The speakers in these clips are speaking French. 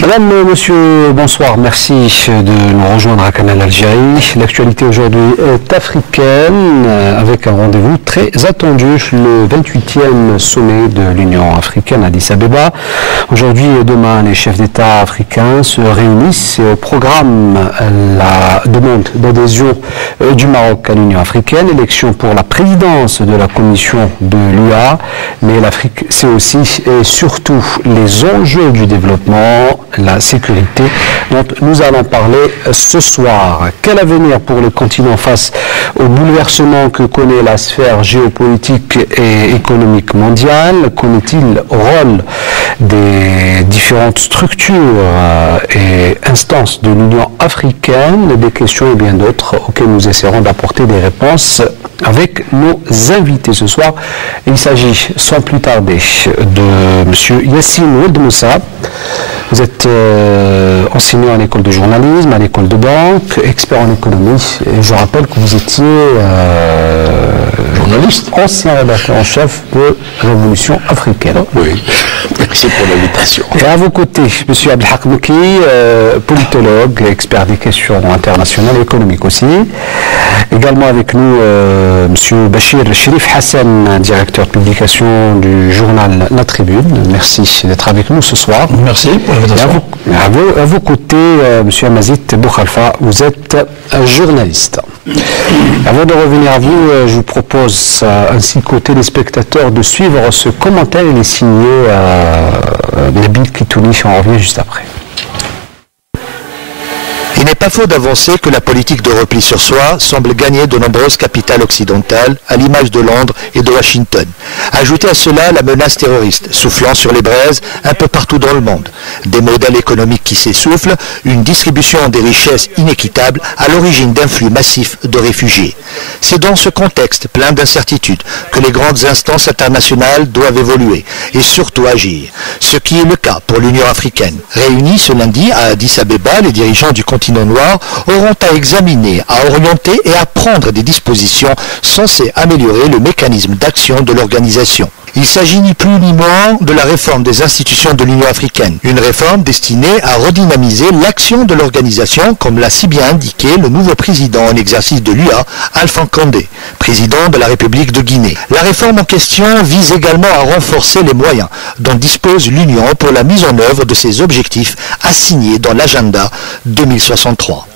Madame, monsieur, bonsoir. Merci de nous rejoindre à Canal Algérie. L'actualité aujourd'hui est africaine avec un rendez-vous très attendu, le 28e sommet de l'Union africaine à Addis Abeba. Aujourd'hui et demain, les chefs d'État africains se réunissent et au programme la demande d'adhésion du Maroc à l'Union africaine, élection pour la présidence de la commission de l'UA. Mais l'Afrique, c'est aussi et surtout les enjeux du développement, la sécurité dont nous allons parler ce soir. Quel avenir pour le continent face au bouleversement que connaît la sphère géopolitique et économique mondiale? Connaît-il au rôle des différentes structures et instances de l'Union africaine? Des questions et bien d'autres auxquelles nous essaierons d'apporter des réponses avec nos invités ce soir. Il s'agit sans plus tarder de M. Yassine Ould Moussa. Vous êtes enseignant à l'école de journalisme, à l'école de banque, expert en économie. Et je rappelle que vous étiez journaliste, ancien rédacteur en chef de Révolution africaine. Oui, merci pour l'invitation. Et à vos côtés, M. Abdelhak Mouki, politologue, expert des questions internationales et économiques aussi. Également avec nous, M. Bachir Chérif Hassan, directeur de publication du journal La Tribune. Merci d'être avec nous ce soir. Merci pour l'invitation. À vos côtés, M. Amazit Boukhalfa, vous êtes journaliste. Avant de revenir à vous, je vous propose, ainsi qu'aux téléspectateurs, de suivre ce commentaire et les signer Nabil Kitouni. On revient juste après. Il n'est pas faux d'avancer que la politique de repli sur soi semble gagner de nombreuses capitales occidentales, à l'image de Londres et de Washington. Ajoutez à cela la menace terroriste, soufflant sur les braises un peu partout dans le monde. Des modèles économiques qui s'essoufflent, une distribution des richesses inéquitable à l'origine d'un flux massif de réfugiés. C'est dans ce contexte plein d'incertitudes que les grandes instances internationales doivent évoluer et surtout agir. Ce qui est le cas pour l'Union africaine. Réunis ce lundi à Addis Abeba, les dirigeants du continent noir auront à examiner, à orienter et à prendre des dispositions censées améliorer le mécanisme d'action de l'organisation. Il s'agit ni plus ni moins de la réforme des institutions de l'Union africaine. Une réforme destinée à redynamiser l'action de l'organisation, comme l'a si bien indiqué le nouveau président en exercice de l'UA, Alpha Condé, président de la République de Guinée. La réforme en question vise également à renforcer les moyens dont dispose l'Union pour la mise en œuvre de ses objectifs assignés dans l'agenda 2063.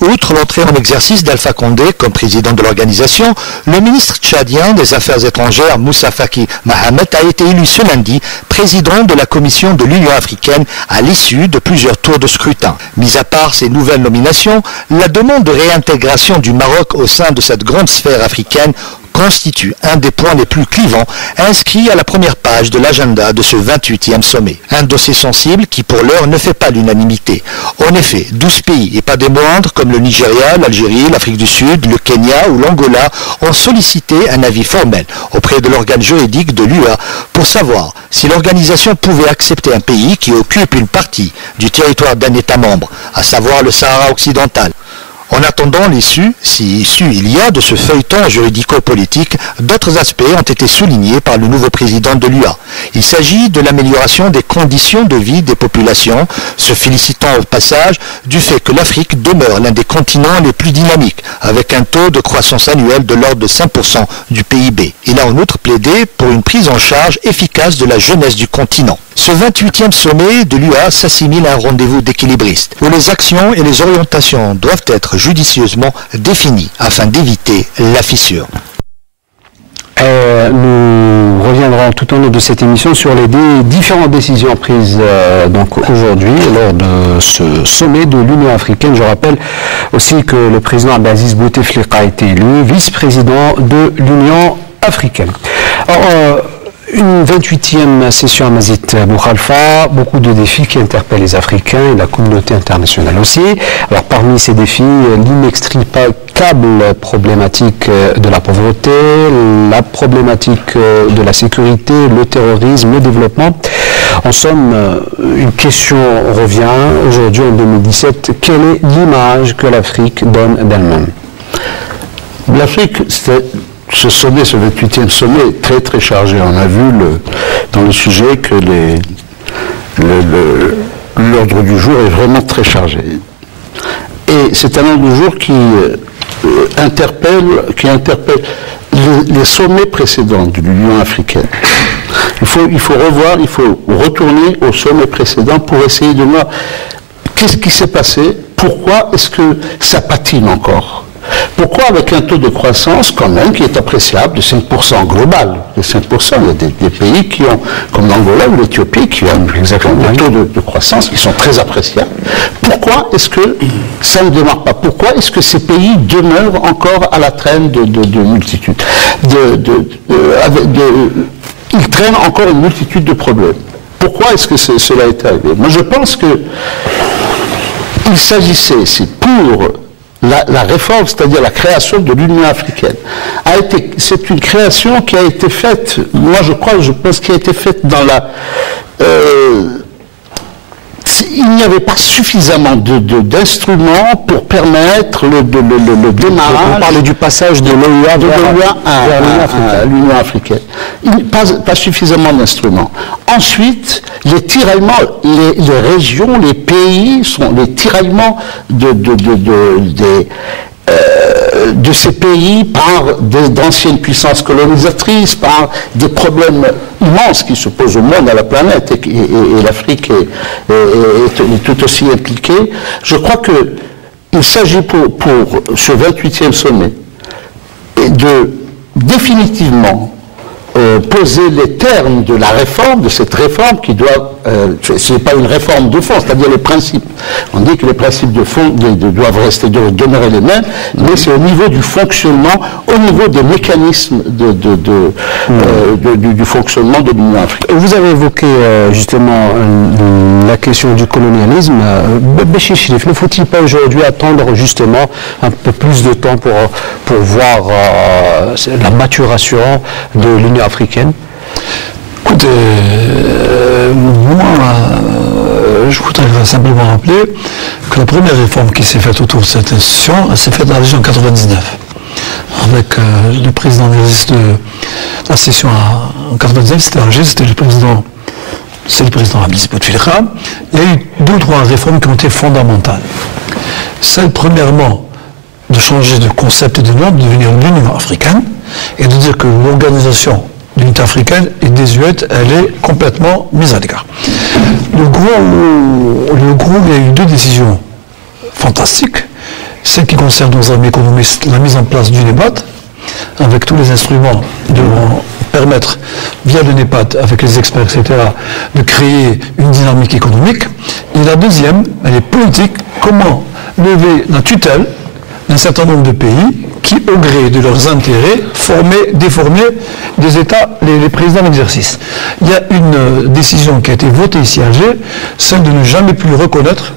Outre l'entrée en exercice d'Alpha Condé comme président de l'organisation, le ministre tchadien des Affaires étrangères Moussa Faki Mahamat a été élu ce lundi président de la commission de l'Union africaine à l'issue de plusieurs tours de scrutin. Mis à part ces nouvelles nominations, la demande de réintégration du Maroc au sein de cette grande sphère africaine constitue un des points les plus clivants inscrits à la première page de l'agenda de ce 28e sommet. Un dossier sensible qui pour l'heure ne fait pas l'unanimité. En effet, 12 pays, et pas des moindres, comme le Nigeria, l'Algérie, l'Afrique du Sud, le Kenya ou l'Angola, ont sollicité un avis formel auprès de l'organe juridique de l'UA pour savoir si l'organisation pouvait accepter un pays qui occupe une partie du territoire d'un État membre, à savoir le Sahara occidental. En attendant l'issue, si issue il y a de ce feuilleton juridico-politique, d'autres aspects ont été soulignés par le nouveau président de l'UA. Il s'agit de l'amélioration des conditions de vie des populations, se félicitant au passage du fait que l'Afrique demeure l'un des continents les plus dynamiques, avec un taux de croissance annuel de l'ordre de 5% du PIB. Il a en outre plaidé pour une prise en charge efficace de la jeunesse du continent. Ce 28e sommet de l'UA s'assimile à un rendez-vous d'équilibristes, où les actions et les orientations doivent être judicieusement définies afin d'éviter la fissure. Nous reviendrons tout au long de cette émission sur les différentes décisions prises donc aujourd'hui lors de ce sommet de l'Union africaine. Je rappelle aussi que le président Abdelaziz Bouteflika a été élu vice-président de l'Union africaine. Alors, une 28e session à Mazit Boukhalfa, beaucoup de défis qui interpellent les Africains et la communauté internationale aussi. Alors parmi ces défis, l'inextricable problématique de la pauvreté, la problématique de la sécurité, le terrorisme, le développement. En somme, une question revient aujourd'hui en 2017, quelle est l'image que l'Afrique donne d'elle-même? L'Afrique, ce sommet, ce 28e sommet est très très chargé. On a vu dans le sujet que l'ordre du jour est vraiment très chargé. Et c'est un ordre du jour qui interpelle les sommets précédents de l'Union africaine. Il faut retourner au sommet précédent pour essayer de voir qu'est-ce qui s'est passé, pourquoi est-ce que ça patine encore. Pourquoi avec un taux de croissance quand même qui est appréciable de 5% global, de 5%, il y a des pays qui ont, comme l'Angola ou l'Éthiopie, qui ont des taux de croissance qui sont très appréciables. Pourquoi est-ce que ça ne démarre pas? Pourquoi est-ce que ces pays demeurent encore à la traîne de multitudes ils traînent encore une multitude de problèmes. Pourquoi est-ce que cela est arrivé? Moi je pense que il s'agissait, c'est pour la réforme, c'est-à-dire la création de l'Union africaine, c'est une création qui a été faite, je pense qui a été faite dans il n'y avait pas suffisamment d'instruments pour permettre le démarrage. On parlait du passage de l'OUA à l'Union africaine. Pas suffisamment d'instruments. Ensuite, les tiraillements, les régions, les pays sont les tiraillements de ces pays par d'anciennes puissances colonisatrices, par des problèmes immenses qui se posent au monde, à la planète, et l'Afrique est tout aussi impliquée. Je crois qu'il s'agit pour ce 28e sommet de définitivement poser les termes de la réforme, de cette réforme qui doit, ce n'est pas une réforme de fond, c'est-à-dire les principes. On dit que les principes de fond doivent demeurer les mêmes, mais c'est au niveau du fonctionnement, au niveau des mécanismes du fonctionnement de l'Union africaine. Vous avez évoqué justement la question du colonialisme. Béchir Chérif, ne faut-il pas aujourd'hui attendre justement un peu plus de temps pour voir la maturation de l'Union africaine? Écoutez, moi, je voudrais simplement rappeler que la première réforme qui s'est faite autour de cette institution, elle s'est faite dans la région 99, avec le président de la session en 99, c'était Alger, c'est le président Hamid Bouteflika. Il y a eu 2 ou 3 réformes qui ont été fondamentales. Celle, premièrement, de changer de concept et de norme, de devenir l'Union africaine, et de dire que l'organisation de l'unité africaine est désuète, elle est complètement mise à l'écart. Le gros, il y a eu 2 décisions fantastiques. Celle qui concerne nos amis économistes, la mise en place du NEPAD, avec tous les instruments devant permettre, via le NEPAD, avec les experts, etc., de créer une dynamique économique. Et la deuxième, elle est politique, comment lever la tutelle d'un certain nombre de pays qui, au gré de leurs intérêts, déformer des États, les présidents d'exercice. Il y a une décision qui a été votée ici à Alger, celle de ne jamais plus reconnaître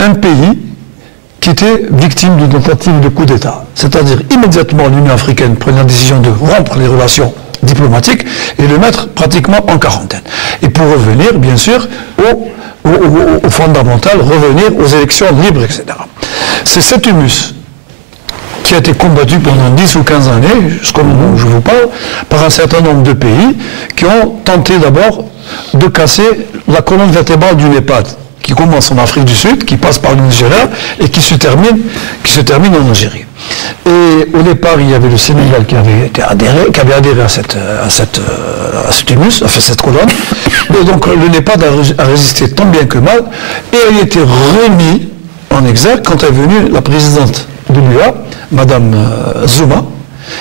un pays qui était victime d'une tentative de coup d'État. C'est-à-dire, immédiatement, l'Union africaine prenait la décision de rompre les relations diplomatiques et le mettre pratiquement en quarantaine. Et pour revenir, bien sûr, au fondamental, revenir aux élections libres, etc. C'est cet humus qui a été combattu pendant 10 ou 15 années, jusqu'au moment où je vous parle, par un certain nombre de pays qui ont tenté d'abord de casser la colonne vertébrale du NEPAD, qui commence en Afrique du Sud, qui passe par le Nigeria et qui se termine en Algérie. Et au départ, il y avait le Sénégal qui avait adhéré à cette humus, à cette colonne. Et donc le NEPAD a résisté tant bien que mal, et a été remis en exergue quand est venue la présidente de l'UA, Madame Zouma,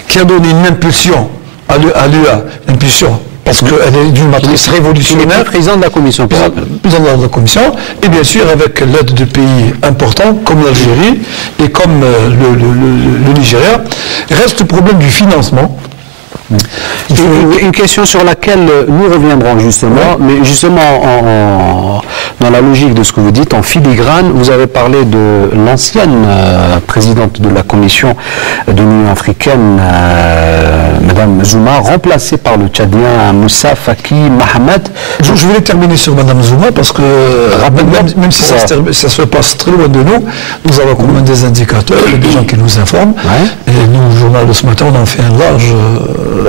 qui a donné une impulsion à l'UA, une impulsion parce qu'elle est d'une matrice révolutionnaire. Président de la Commission. Président de la Commission, et bien sûr avec l'aide de pays importants comme l'Algérie et comme le Nigeria. Reste le problème du financement. Une question sur laquelle nous reviendrons justement, mais justement dans la logique de ce que vous dites, en filigrane, vous avez parlé de l'ancienne présidente de la Commission de l'Union africaine, Madame Zouma, remplacée par le Tchadien Moussa Faki Mahamed. Je voulais terminer sur Madame Zouma parce que même si ça se passe très loin de nous avons quand même des indicateurs, des gens qui nous informent. Et nous, au journal de ce matin, on a fait un large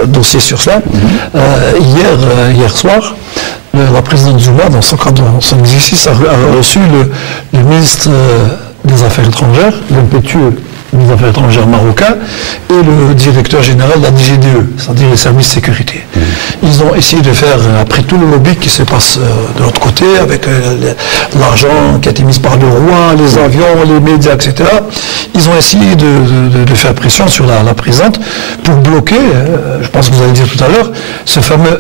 dossier sur cela. Hier soir, la présidente Zuma, dans son exercice, a reçu le ministre des Affaires étrangères, l'impétueux des Affaires étrangères marocain, et le directeur général de la DGDE, c'est-à-dire les services de sécurité. Ils ont essayé de faire, après tout le lobby qui se passe de l'autre côté, avec l'argent qui a été mis par le roi, les avions, les médias, etc., ils ont essayé de faire pression sur la présidente pour bloquer, je pense que vous allez dire tout à l'heure, ce fameux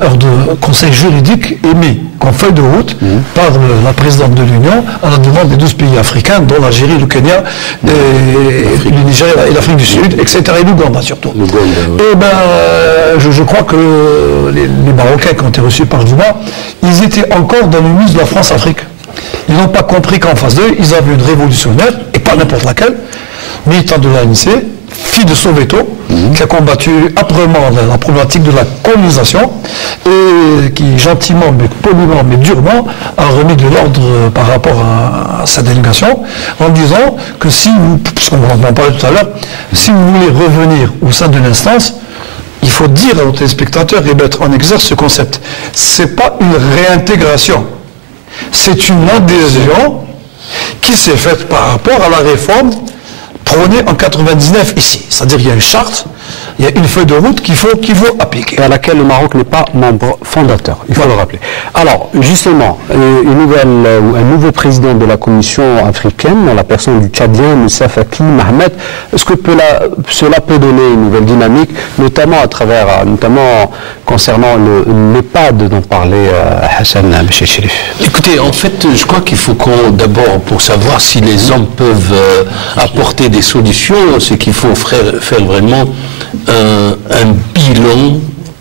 conseil juridique émis comme feuille de route par la présidente de l'Union à la demande des 12 pays africains, dont l'Algérie, le Kenya, et le Nigeria et l'Afrique du Sud, etc. et l'Ouganda surtout. Et ben, je crois que les Marocains qui ont été reçus par Zuma, ils étaient encore dans le musée de la France-Afrique. Ils n'ont pas compris qu'en face d'eux, ils avaient une révolutionnaire, et pas n'importe laquelle, militante de l'ANC, fille de Soweto, qui a combattu âprement la problématique de la colonisation et qui gentiment, mais poliment, mais durement a remis de l'ordre par rapport à sa délégation en disant que si vous, puisqu'on en parlait tout à l'heure, si vous voulez revenir au sein de l'instance, il faut dire à nos téléspectateurs et mettre en exergue ce concept. C'est pas une réintégration, c'est une adhésion qui s'est faite par rapport à la réforme prônée en 99 ici. C'est-à-dire qu'il y a une charte, il y a une feuille de route qu'il faut appliquer. À laquelle le Maroc n'est pas membre fondateur, il faut le rappeler. Alors, justement, un nouveau président de la Commission africaine, la personne du Tchadien, Moussa Faki Mohamed, est-ce que cela peut donner une nouvelle dynamique, notamment concernant l'EHPAD dont parlait Hassan Béchechérif? Écoutez, en fait, je crois qu'il faut d'abord, pour savoir si les hommes peuvent apporter des solutions, c'est qu'il faut faire vraiment un bilan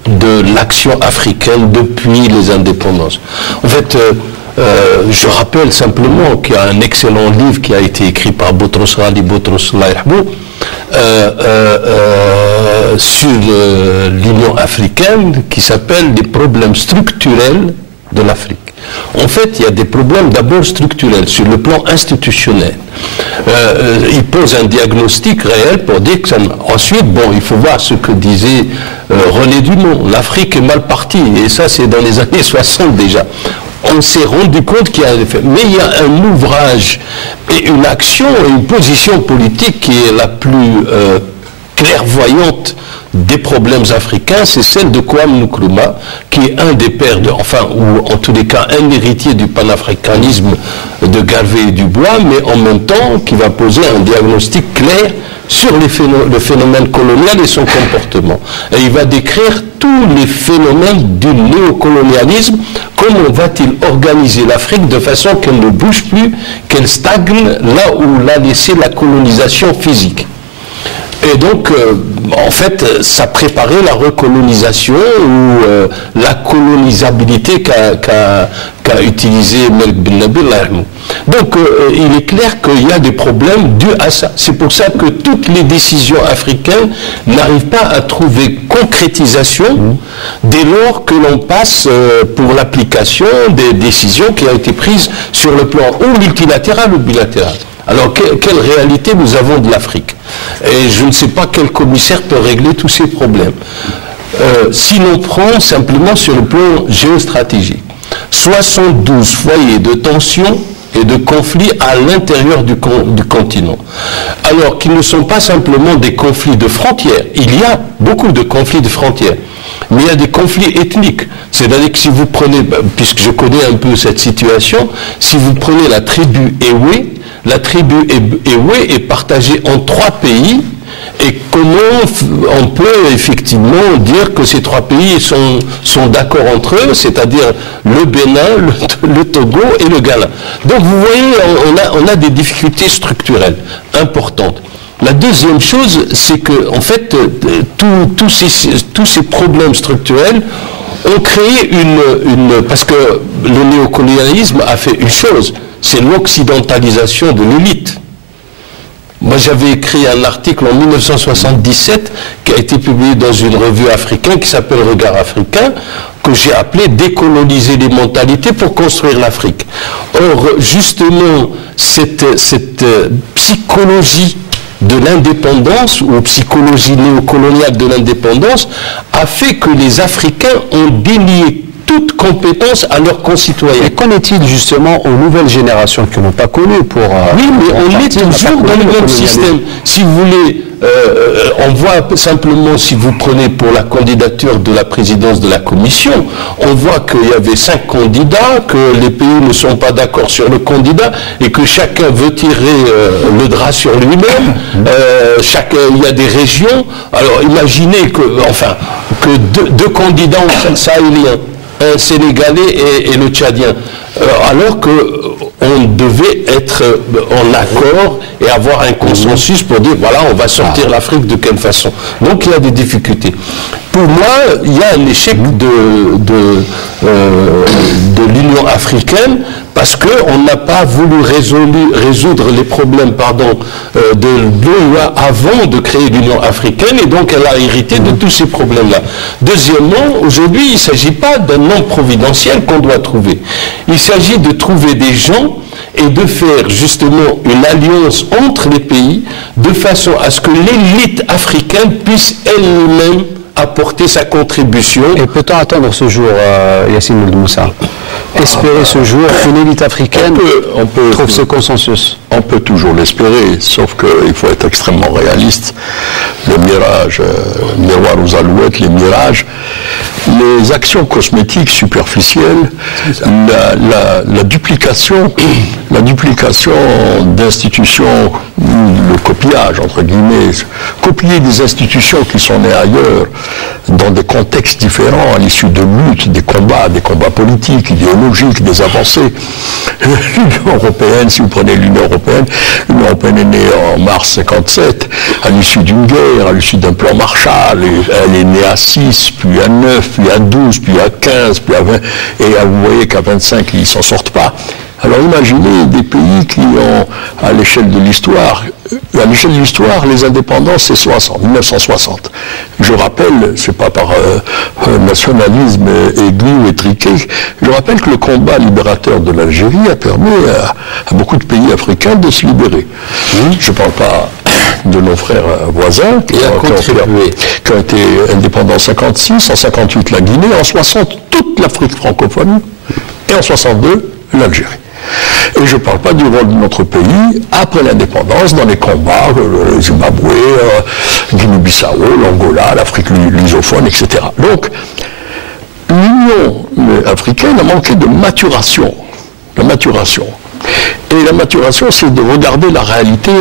de l'action africaine depuis les indépendances. En fait, je rappelle simplement qu'il y a un excellent livre qui a été écrit par Boutros Ghali Boutros Laïhbou sur l'Union africaine qui s'appelle « Des problèmes structurels de l'Afrique ». En fait, il y a des problèmes d'abord structurels sur le plan institutionnel. Il pose un diagnostic réel pour dire que ça... Ensuite, bon, il faut voir ce que disait René Dumont. L'Afrique est mal partie, et ça c'est dans les années 60 déjà. On s'est rendu compte qu'il y a un effet. Mais il y a un ouvrage et une action et une position politique qui est la plus clairvoyante des problèmes africains, c'est celle de Kwame Nkrumah, qui est un des pères, ou en tous les cas un héritier du panafricanisme de Galvez et Dubois, mais en même temps qui va poser un diagnostic clair sur le phénomène colonial et son comportement. Et il va décrire tous les phénomènes du néocolonialisme, comment va-t-il organiser l'Afrique de façon qu'elle ne bouge plus, qu'elle stagne là où l'a laissé la colonisation physique. Et donc, en fait, ça préparait la recolonisation ou la colonisabilité qu'a utilisé Melk Ben Nabil. Donc, il est clair qu'il y a des problèmes dus à ça. C'est pour ça que toutes les décisions africaines n'arrivent pas à trouver concrétisation dès lors que l'on passe pour l'application des décisions qui ont été prises sur le plan ou multilatéral ou bilatéral. Alors, quelle réalité nous avons de l'Afrique? Et je ne sais pas quel commissaire peut régler tous ces problèmes. Si l'on prend simplement sur le plan géostratégique, 72 foyers de tension et de conflits à l'intérieur du continent. Alors qu'ils ne sont pas simplement des conflits de frontières. Il y a beaucoup de conflits de frontières. Mais il y a des conflits ethniques. C'est-à-dire que si vous prenez, puisque je connais un peu cette situation, si vous prenez la tribu Ewe, la tribu Ewe est partagée en 3 pays, et comment on peut effectivement dire que ces 3 pays sont d'accord entre eux, c'est-à-dire le Bénin, le Togo et le Ghana. Donc vous voyez, on a des difficultés structurelles importantes. La deuxième chose, c'est que en fait, tous ces problèmes structurels ont créé parce que le néocolonialisme a fait une chose, c'est l'occidentalisation de l'élite. Moi, j'avais écrit un article en 1977 qui a été publié dans une revue africaine qui s'appelle Regard africain, que j'ai appelé « Décoloniser les mentalités pour construire l'Afrique ». Or, justement, cette psychologie de l'indépendance, ou psychologie néocoloniale de l'indépendance, a fait que les Africains ont délié toute compétence à leurs concitoyens. Et qu'en est-il justement aux nouvelles générations qui n'ont pas connu pour... oui, mais on est toujours dans le même système. Si vous voulez, on voit simplement, si vous prenez pour la candidature de la présidence de la commission, on voit qu'il y avait 5 candidats, que les pays ne sont pas d'accord sur le candidat et que chacun veut tirer le drap sur lui-même. Il y a des régions. Alors imaginez que deux candidats sahéliens, un Sénégalais et le Tchadien, alors qu'on devait être en accord et avoir un consensus pour dire voilà, on va sortir l'Afrique de quelle façon. Donc il y a des difficultés. Pour moi, il y a un échec de l'Union africaine parce qu'on n'a pas voulu résoudre les problèmes de l'OUA avant de créer l'Union africaine, et donc elle a hérité de tous ces problèmes-là. Deuxièmement, aujourd'hui, il ne s'agit pas d'un homme providentiel qu'on doit trouver. Il s'agit de trouver des gens et de faire justement une alliance entre les pays de façon à ce que l'élite africaine puisse elle-même apporter sa contribution. Et peut-on attendre ce jour, Yassine Ould Moussa, espérer ce jour qu'une élite africaine trouve ce consensus? On peut toujours l'espérer, sauf qu'il faut être extrêmement réaliste. Le mirage, miroir aux alouettes, les mirages, les actions cosmétiques superficielles, la duplication d'institutions, le copiage, entre guillemets, copier des institutions qui sont nées ailleurs, dans des contextes différents, à l'issue de luttes, des combats politiques, idéologiques, des avancées. L'Union européenne, si vous prenez l'Union européenne est née en mars 57, à l'issue d'une guerre, à l'issue d'un plan Marshall, elle est née à 6, puis à 9, puis à 12, puis à 15, puis à 20, et vous voyez qu'à 25, ils ne s'en sortent pas. Alors imaginez des pays qui ont, à l'échelle de l'histoire, les indépendances, c'est 1960. Je rappelle, c'est pas par nationalisme aigu ou étriqué, je rappelle que le combat libérateur de l'Algérie a permis à beaucoup de pays africains de se libérer. Je ne parle pas de nos frères voisins qui ont été indépendants en 56, en 58 la Guinée, en 60 toute l'Afrique francophone, et en 62 l'Algérie. Et je ne parle pas du rôle de notre pays après l'indépendance dans les combats, le Zimbabwe, Guinée-Bissau, l'Angola, l'Afrique lusophone, etc. Donc, l'Union africaine a manqué de maturation. La maturation. Et la maturation, c'est de regarder la réalité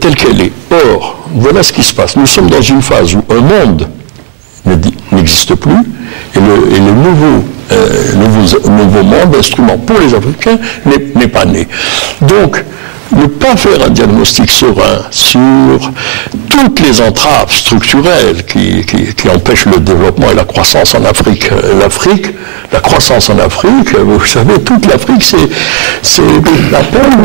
telle qu'elle est. Or, voilà ce qui se passe. Nous sommes dans une phase où un monde n'existe plus, et le nouveau monde, instrument pour les Africains, n'est pas né. Donc, ne pas faire un diagnostic serein sur toutes les entraves structurelles qui empêchent le développement et la croissance en Afrique. La croissance en Afrique, vous savez, toute l'Afrique, c'est la peine,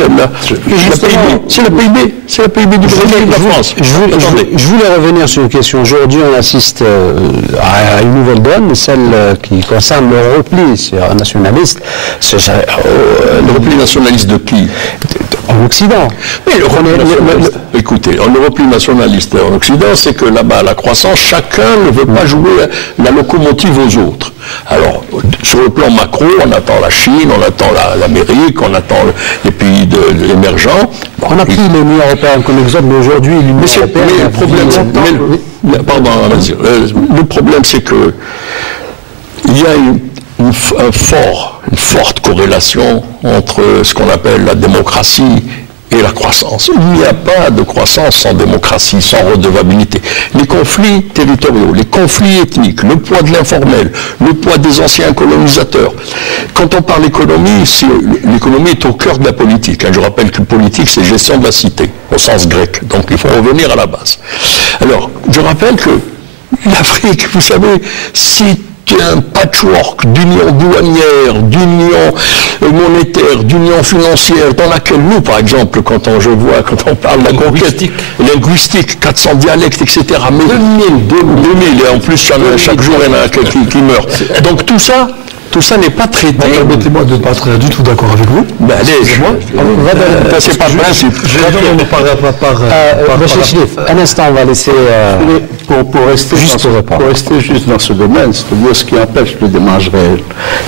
c'est la PIB du Brésil, de la France. Je voulais revenir sur une question. Aujourd'hui, on assiste à une nouvelle donne, celle qui concerne le repli nationaliste. Le repli nationaliste de qui? En Occident. Oui, écoutez, le repli nationaliste en Occident, c'est que là-bas, la croissance, chacun ne veut pas jouer la locomotive aux autres. Alors, sur le plan macro, on attend la Chine, on attend l'Amérique, on attend les pays émergents. On a pris l'Union européenne comme exemple, mais aujourd'hui, l'Union européenne... Le problème, c'est que il y a une forte corrélation entre ce qu'on appelle la démocratie et la croissance. Il n'y a pas de croissance sans démocratie, sans redevabilité. Les conflits territoriaux, les conflits ethniques, le poids de l'informel, le poids des anciens colonisateurs. Quand on parle économie, l'économie est au cœur de la politique. Je rappelle que politique, c'est gestion de la cité, au sens grec. Donc il faut revenir à la base. Alors, je rappelle que l'Afrique, vous savez, c'est un patchwork d'union douanière, d'union monétaire, d'union financière, dans laquelle nous, par exemple, quand on parle de la conquête linguistique, 400 dialectes, etc., mais 2000, et en plus, chaque jour, il y en a qui meurent. Donc tout ça, tout ça n'est pas traité. Permettez-moi de ne pas être du tout d'accord avec vous. Ben, allez-ez-moi. C'est pas le principe. Un instant, on va laisser... Pour rester juste dans ce domaine, c'est-à-dire ce qui empêche le démarrage réel.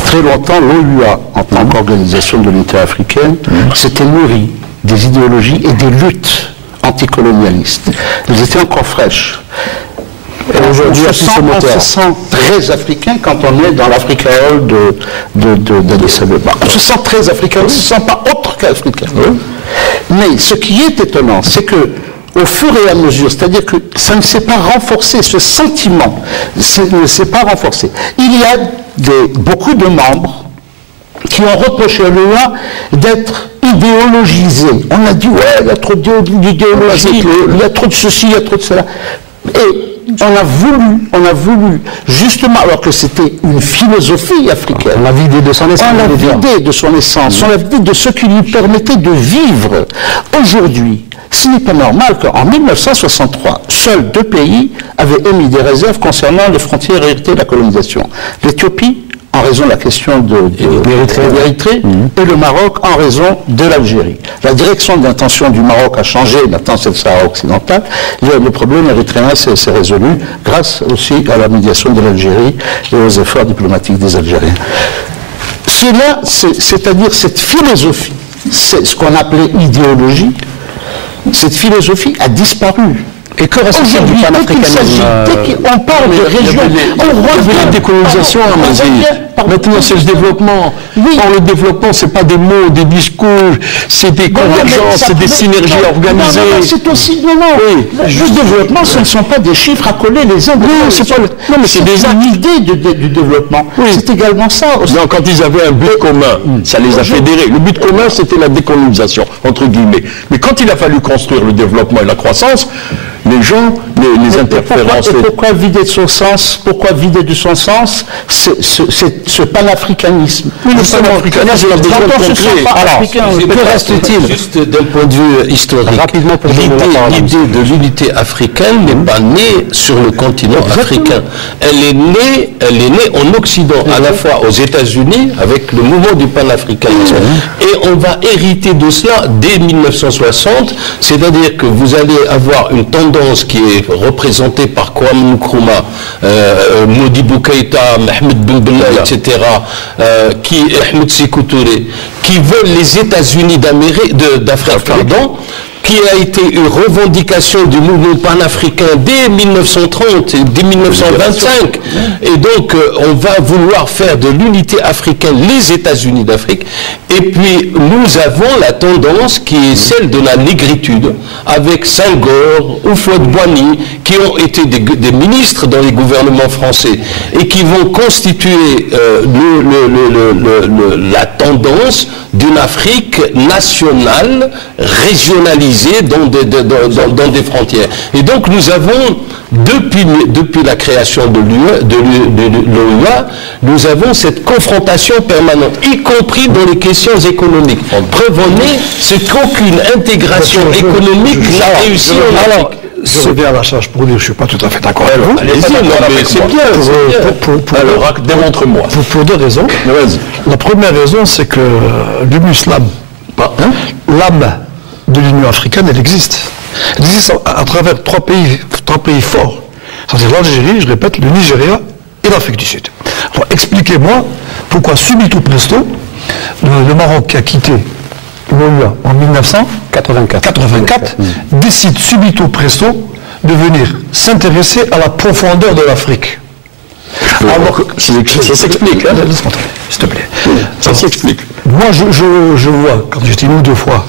Très longtemps, l'OUA, en tant qu'organisation de l'unité africaine, s'était nourrie des idéologies et des luttes anticolonialistes. Elles étaient encore fraîches. Aujourd'hui, on se sent très africain quand on est dans l'Africaole d'Addis Abeba. On se sent très africain, on ne se sent pas autre qu'africain. Mais ce qui est étonnant, c'est que au fur et à mesure, c'est-à-dire que ça ne s'est pas renforcé, ce sentiment ne s'est pas renforcé. Il y a beaucoup de membres qui ont reproché à l'OUA d'être idéologisé. On a dit, ouais, il y a trop d'idéologie, il y a trop de ceci, il y a trop de cela. Et on a voulu, justement, alors que c'était une philosophie africaine. On l'a vidé de son essence. On l'a vidé de son essence, on l'a vidé de ce qui lui permettait de vivre. Aujourd'hui, ce n'est pas normal qu'en 1963, seuls 2 pays avaient émis des réserves concernant les frontières héritées de la colonisation. L'Éthiopie, en raison de la question de l'Érythrée, et le Maroc en raison de l'Algérie. La direction d'intention du Maroc a changé, maintenant c'est le Sahara occidental. Le problème érythréen s'est résolu grâce aussi à la médiation de l'Algérie et aux efforts diplomatiques des Algériens. Cela, c'est-à-dire cette philosophie, c'est ce qu'on appelait idéologie, cette philosophie a disparu. Et que reste-t-il du panafricanisme? Dès qu'on parle de région, on revient à la décolonisation, maintenant c'est le développement. Oui. Or, le développement, c'est pas des mots, des discours, c'est des convergences, c'est des synergies organisées. C'est aussi, le développement, ce ne sont pas des chiffres à coller les uns des autres. Non, mais c'est une idée du développement. Oui. C'est également ça aussi. Non, quand ils avaient un but commun, ça les a fédérés. Le but commun, c'était la décolonisation, entre guillemets. Mais quand il a fallu construire le développement et la croissance, les gens, les interférences... Pourquoi vider de son sens? Pourquoi vider de son sens ce panafricanisme? Oui, le panafricanisme, il a besoin de concret. Alors, que reste-t-il? Juste d'un point de vue historique, rapidement, l'idée de l'unité africaine n'est pas née sur le continent africain. Elle est née en Occident, à la fois aux États-Unis, avec le mouvement du panafricanisme. Et on va hériter de cela dès 1960, c'est-à-dire que vous allez avoir une tendance qui est représentée par Kwame Nkrumah, Modibo Keïta, Mohamed Ben Bella, etc., Ahmed Sékou Touré, qui veulent les États-Unis d'Afrique, qui a été une revendication du mouvement panafricain dès 1930 et dès 1925. Et donc, on va vouloir faire de l'unité africaine les États-Unis d'Afrique. Et puis, nous avons la tendance qui est celle de la négritude, avec Senghor, Houphouët-Boigny, qui ont été des ministres dans les gouvernements français et qui vont constituer la tendance d'une Afrique nationale, régionalisée, dans des frontières. Et donc nous avons, depuis la création de l'OUA, nous avons cette confrontation permanente, y compris dans les questions économiques. Preuve en est, c'est qu'aucune intégration économique n'a réussi en Afrique. Je reviens à la charge pour dire que je ne suis pas tout à fait d'accord avec vous. Allez-y, mais c'est bien. Alors, démontre-moi. Pour 2 raisons. La première raison, c'est que l'UMUSLAM, l'âme de l'Union africaine, elle existe. Elle existe à travers 3 pays forts. C'est-à-dire l'Algérie, je répète, le Nigeria et l'Afrique du Sud. Alors expliquez-moi pourquoi subito presto, le Maroc qui a quitté l'OUA en 1984 décide subito presto de venir s'intéresser à la profondeur de l'Afrique. Alors, ça s'explique, hein, s'il te plaît. Ça s'explique. Moi, je vois, quand j'étais 1 ou 2 fois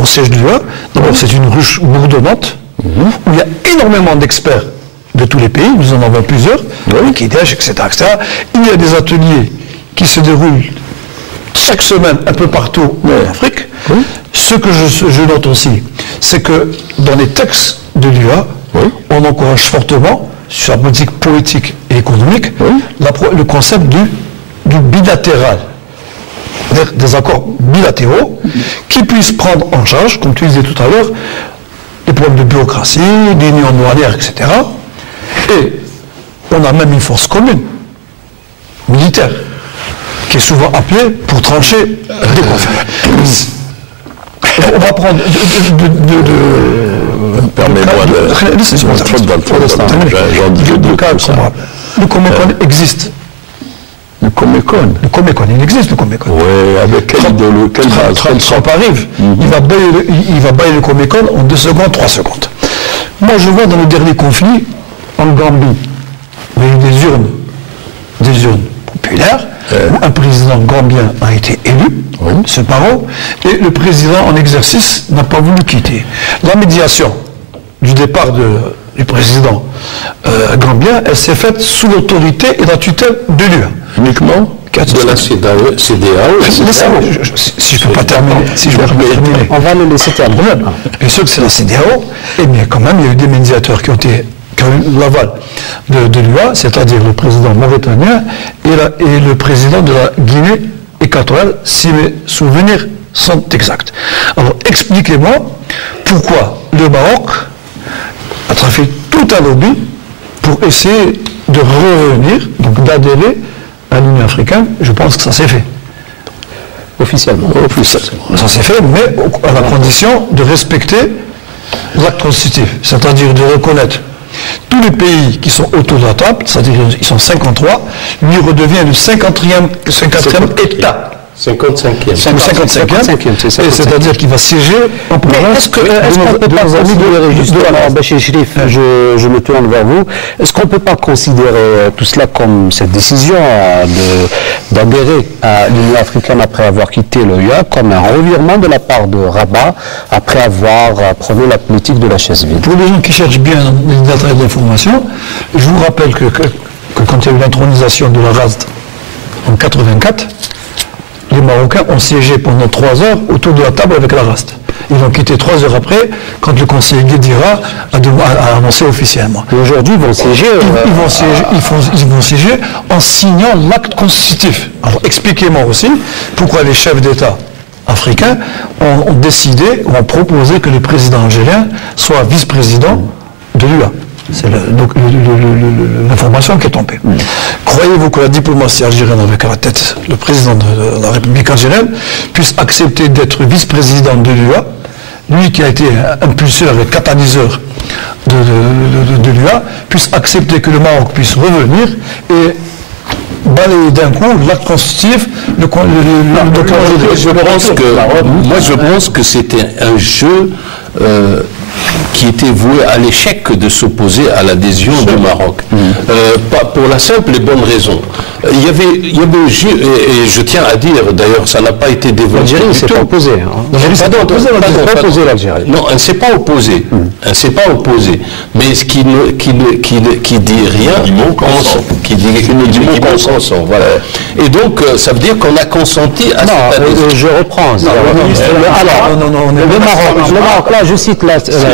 au siège de l'UA, d'abord c'est une ruche bourdonnante, où il y a énormément d'experts de tous les pays, nous en avons plusieurs, Kidesh, etc., etc. Il y a des ateliers qui se déroulent chaque semaine un peu partout en Afrique. Ce que je note aussi, c'est que dans les textes de l'UA, on encourage fortement, sur la politique politique et économique, le concept du bilatéral. Des accords bilatéraux qui puissent prendre en charge, comme tu disais tout à l'heure, les problèmes de bureaucratie, d'union douanière, etc. Et on a même une force commune, militaire. qui est souvent appelé pour trancher des conflits. On va prendre Permets-moi le Comecon existe. Le Comecon. Le Comecon, il existe le Comecon. Oui, avec quelle base? Trump arrive, il va bailler le Comecon en 2 secondes, 3 secondes. Moi, je vois dans le dernier conflit, en Gambie, il y a eu des urnes populaires, où un président gambien a été élu, ce Barrow, et le président en exercice n'a pas voulu quitter. La médiation du départ du président gambien, elle s'est faite sous l'autorité et la tutelle de l'UE. Uniquement de la CEDEAO. Si je ne peux pas terminer, On va le laisser terminer. Bien sûr que c'est la CEDEAO, et bien quand même, il y a eu des médiateurs qui ont eu l'aval de l'UA, c'est-à-dire le président mauritanien et le président de la Guinée équatoriale, si mes souvenirs sont exacts. Alors, expliquez-moi pourquoi le Maroc a fait tout un lobby pour essayer de revenir, donc d'adhérer à l'Union africaine. Je pense que ça s'est fait. Officiellement. Ça s'est fait, mais à la condition de respecter l'acte constitutif, c'est-à-dire de reconnaître tous les pays qui sont autour de la table, c'est-à-dire ils sont 53, lui redevient le 50e État. 55e. C'est-à-dire qu'il va siéger en province. Est-ce qu'on ne peut pas considérer, justement, Bachir Chérif, je me tourne vers vous, est-ce qu'on ne peut pas considérer tout cela comme cette décision d'adhérer à l'Union africaine après avoir quitté l'OUA comme un revirement de la part de Rabat après avoir prôné la politique de la chaise vide? Pour les gens qui cherchent bien les détails d'information, je vous rappelle que quand il y a eu l'intronisation de la RASD en 84, les Marocains ont siégé pendant 3 heures autour de la table avec la RASD. Ils vont quitter 3 heures après, quand le conseiller Guédira a annoncé officiellement. Et aujourd'hui, ils vont siéger. Ils vont siéger en signant l'acte constitutif. Alors expliquez-moi aussi pourquoi les chefs d'État africains ont décidé, ou ont proposé que le président algérien soit vice-président de l'UA. C'est donc l'information qui est tombée. Croyez-vous que la diplomatie algérienne, avec à la tête le président de la République algérienne, puisse accepter d'être vice-président de l'UA, lui qui a été impulseur et catalyseur de l'UA, puisse accepter que le Maroc puisse revenir et balayer d'un coup l'acte constitutif, je pense que c'était un jeu qui était voué à l'échec de s'opposer à l'adhésion du Maroc. Pas pour la simple et bonne raison. Il y avait et je tiens à dire, d'ailleurs, ça n'a pas été développé. L'Algérie ne s'est pas opposée. L'Algérie s'est pas opposée, l'Algérie. Non, elle ne s'est pas opposée. Elle ne s'est pas opposée. Mais ce qui dit rien, qui ne dit mot consent. Voilà. Et donc, ça veut dire qu'on a consenti à cette adhésion. Je reprends. Le Maroc, là, je cite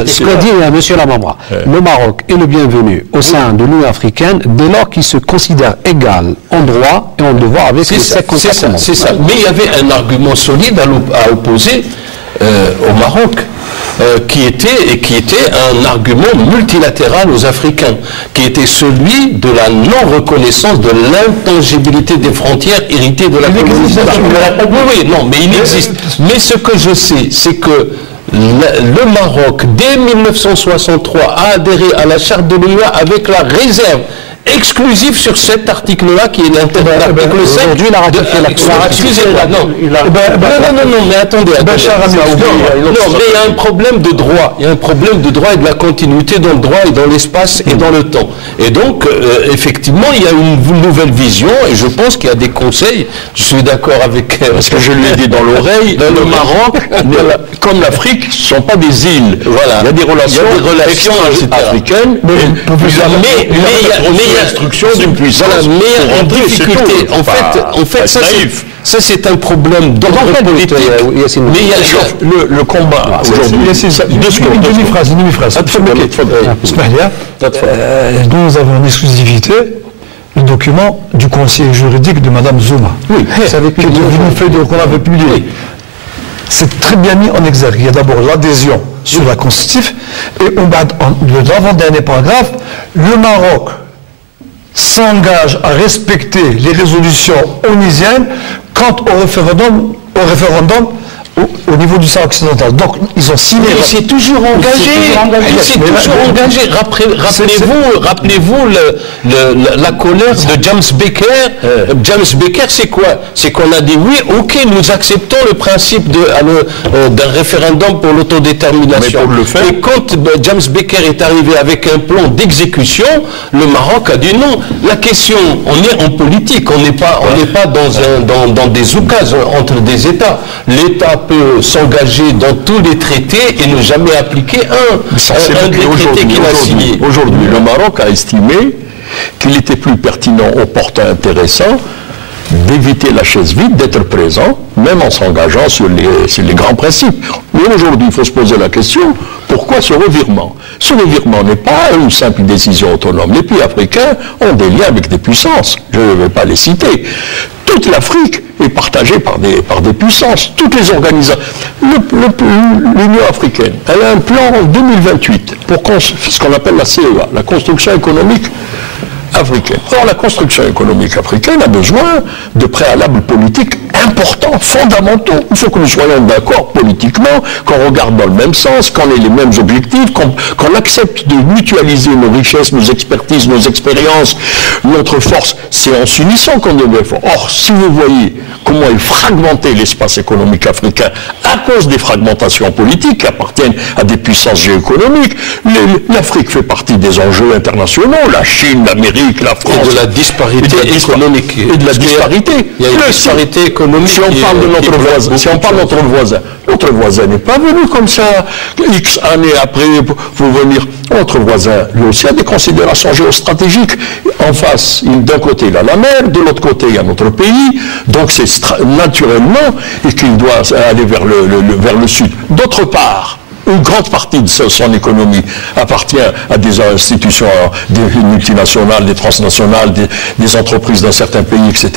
ce que dit M. Lamamra. Le Maroc est le bienvenu au sein de l'Union africaine dès lors qu'il se considère égal en droit et en devoir avec les 54 membres. C'est ça. Mais il y avait un argument solide à opposer au Maroc. Qui était un argument multilatéral aux Africains, qui était celui de la non-reconnaissance de l'intangibilité des frontières héritées de la colonisation. Oui, non, mais il existe. Mais ce que je sais, c'est que le Maroc, dès 1963, a adhéré à la charte de l'UA avec la réserve exclusif sur cet article-là qui est l'article 5. Aujourd'hui, il a ratifié Excusez-moi, non, mais attendez. Non, mais il y a un problème de droit. Il y a un problème de droit et de la continuité dans le droit et dans l'espace et dans le temps. Et donc, effectivement, il y a une nouvelle vision et je pense qu'il y a des conseils. Je suis d'accord avec ce que je lui ai dit dans l'oreille. Le Maroc, comme l'Afrique, ne sont pas des îles. Voilà. Il y a des relations africaines, mais l'instruction d'une puissance. Mais en difficulté, en fait, ça c'est un problème d'ordre politique. Mais il y a le combat aujourd'hui. Une demi-phrase. Nous avons en exclusivité le document du conseil juridique de Mme Zouma. Oui, qu'on avait publié. C'est très bien mis en exergue. Il y a d'abord l'adhésion sur la constitutive et le l'avant-dernier paragraphe, le Maroc s'engage à respecter les résolutions onisiennes quant au référendum au niveau du Sahara occidental. Donc, ils ont signé... Il s'est toujours engagé. Il s'est toujours engagé. Rappelez-vous la colère de James Baker. James Baker, c'est quoi? C'est qu'on a dit oui, ok, nous acceptons le principe d'un référendum pour l'autodétermination. Et quand James Baker est arrivé avec un plan d'exécution, le Maroc a dit non. La question, on est en politique, on n'est pas dans des oukases entre des États. L'État peut s'engager dans tous les traités et ne jamais appliquer un des traités qu'il a signé. Aujourd'hui, le Maroc a estimé qu'il était plus pertinent, opportun, intéressant d'éviter la chaise vide, d'être présent, même en s'engageant sur les grands principes. Mais aujourd'hui, il faut se poser la question, pourquoi ce revirement? Ce revirement n'est pas une simple décision autonome. Les pays africains ont des liens avec des puissances. Je ne vais pas les citer. Toute l'Afrique est partagée par des puissances. Toutes les organisations. L'Union africaine, elle a un plan en 2028 pour ce qu'on appelle la CEA, la construction économique africaine. Or, la construction économique africaine a besoin de préalables politiques importants, fondamentaux. Il faut que nous soyons d'accord politiquement, qu'on regarde dans le même sens, qu'on ait les mêmes objectifs, qu'on accepte de mutualiser nos richesses, nos expertises, nos expériences, notre force. C'est en s'unissant qu'on devrait faire. Or, si vous voyez comment est fragmenté l'espace économique africain à cause des fragmentations politiques qui appartiennent à des puissances géoéconomiques, l'Afrique fait partie des enjeux internationaux, la Chine, l'Amérique, la France. Et de la disparité économique. Et de la disparité. Il y a une disparité économique. Si on parle de notre voisin, notre voisin n'est pas venu comme ça, X années après, pour venir. Notre voisin, lui aussi, a des considérations géostratégiques. En face, d'un côté, il a la mer, de l'autre côté, il y a notre pays. Donc c'est naturellement qu'il doit aller vers le sud. D'autre part, une grande partie de son économie appartient à des institutions, des multinationales, des transnationales, des entreprises d'un certain pays, etc.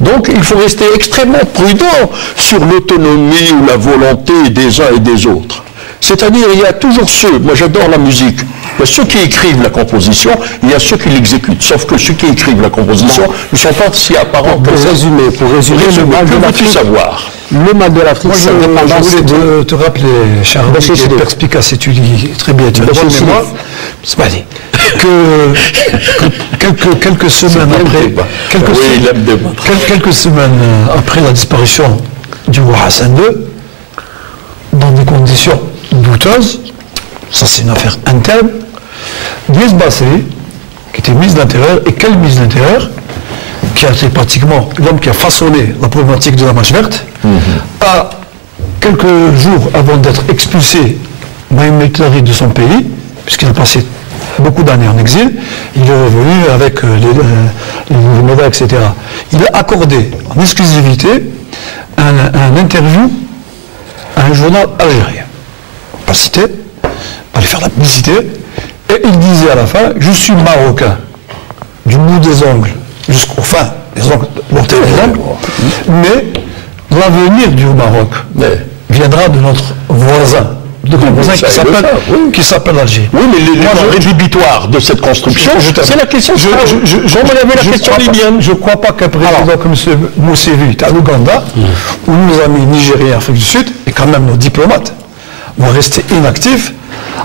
Donc il faut rester extrêmement prudent sur l'autonomie ou la volonté des uns et des autres. C'est-à-dire, il y a toujours ceux, moi j'adore la musique, il y a ceux qui écrivent la composition, il y a ceux qui l'exécutent. Sauf que ceux qui écrivent la composition ne sont pas si apparents que ça. Pour résumer le mal de l'Afrique, savoir. Le mal de l'Afrique, c'est l'indépendance. Je voulais te rappeler, cher ami, qui est perspicace et tu lis très bien, tu as bonne mémoire, que quelques semaines après la disparition du roi Hassan II, dans des conditions douteuses, ça c'est une affaire interne, Brice Basseri, qui était ministre de l'Intérieur, et quel ministre de l'Intérieur, qui a été pratiquement l'homme qui a façonné la problématique de la Manche verte, a, quelques jours avant d'être expulsé militaire de son pays, puisqu'il a passé beaucoup d'années en exil, il est revenu avec les médailles, etc. Il a accordé en exclusivité un interview à un journal algérien. Pas cité, pas lui faire la publicité, et il disait à la fin, je suis marocain, du bout des ongles jusqu'au fin des ongles, mais l'avenir du Maroc viendra de notre voisin, qui s'appelle l'Algérie. Oui, mais l'élément rédhibitoire de cette construction, c'est la question. La question libyenne. Je ne crois pas qu'un président comme M. Museveni à l'Ouganda, où nos amis nigériens et Afrique du Sud, et quand même nos diplomates, vont rester inactifs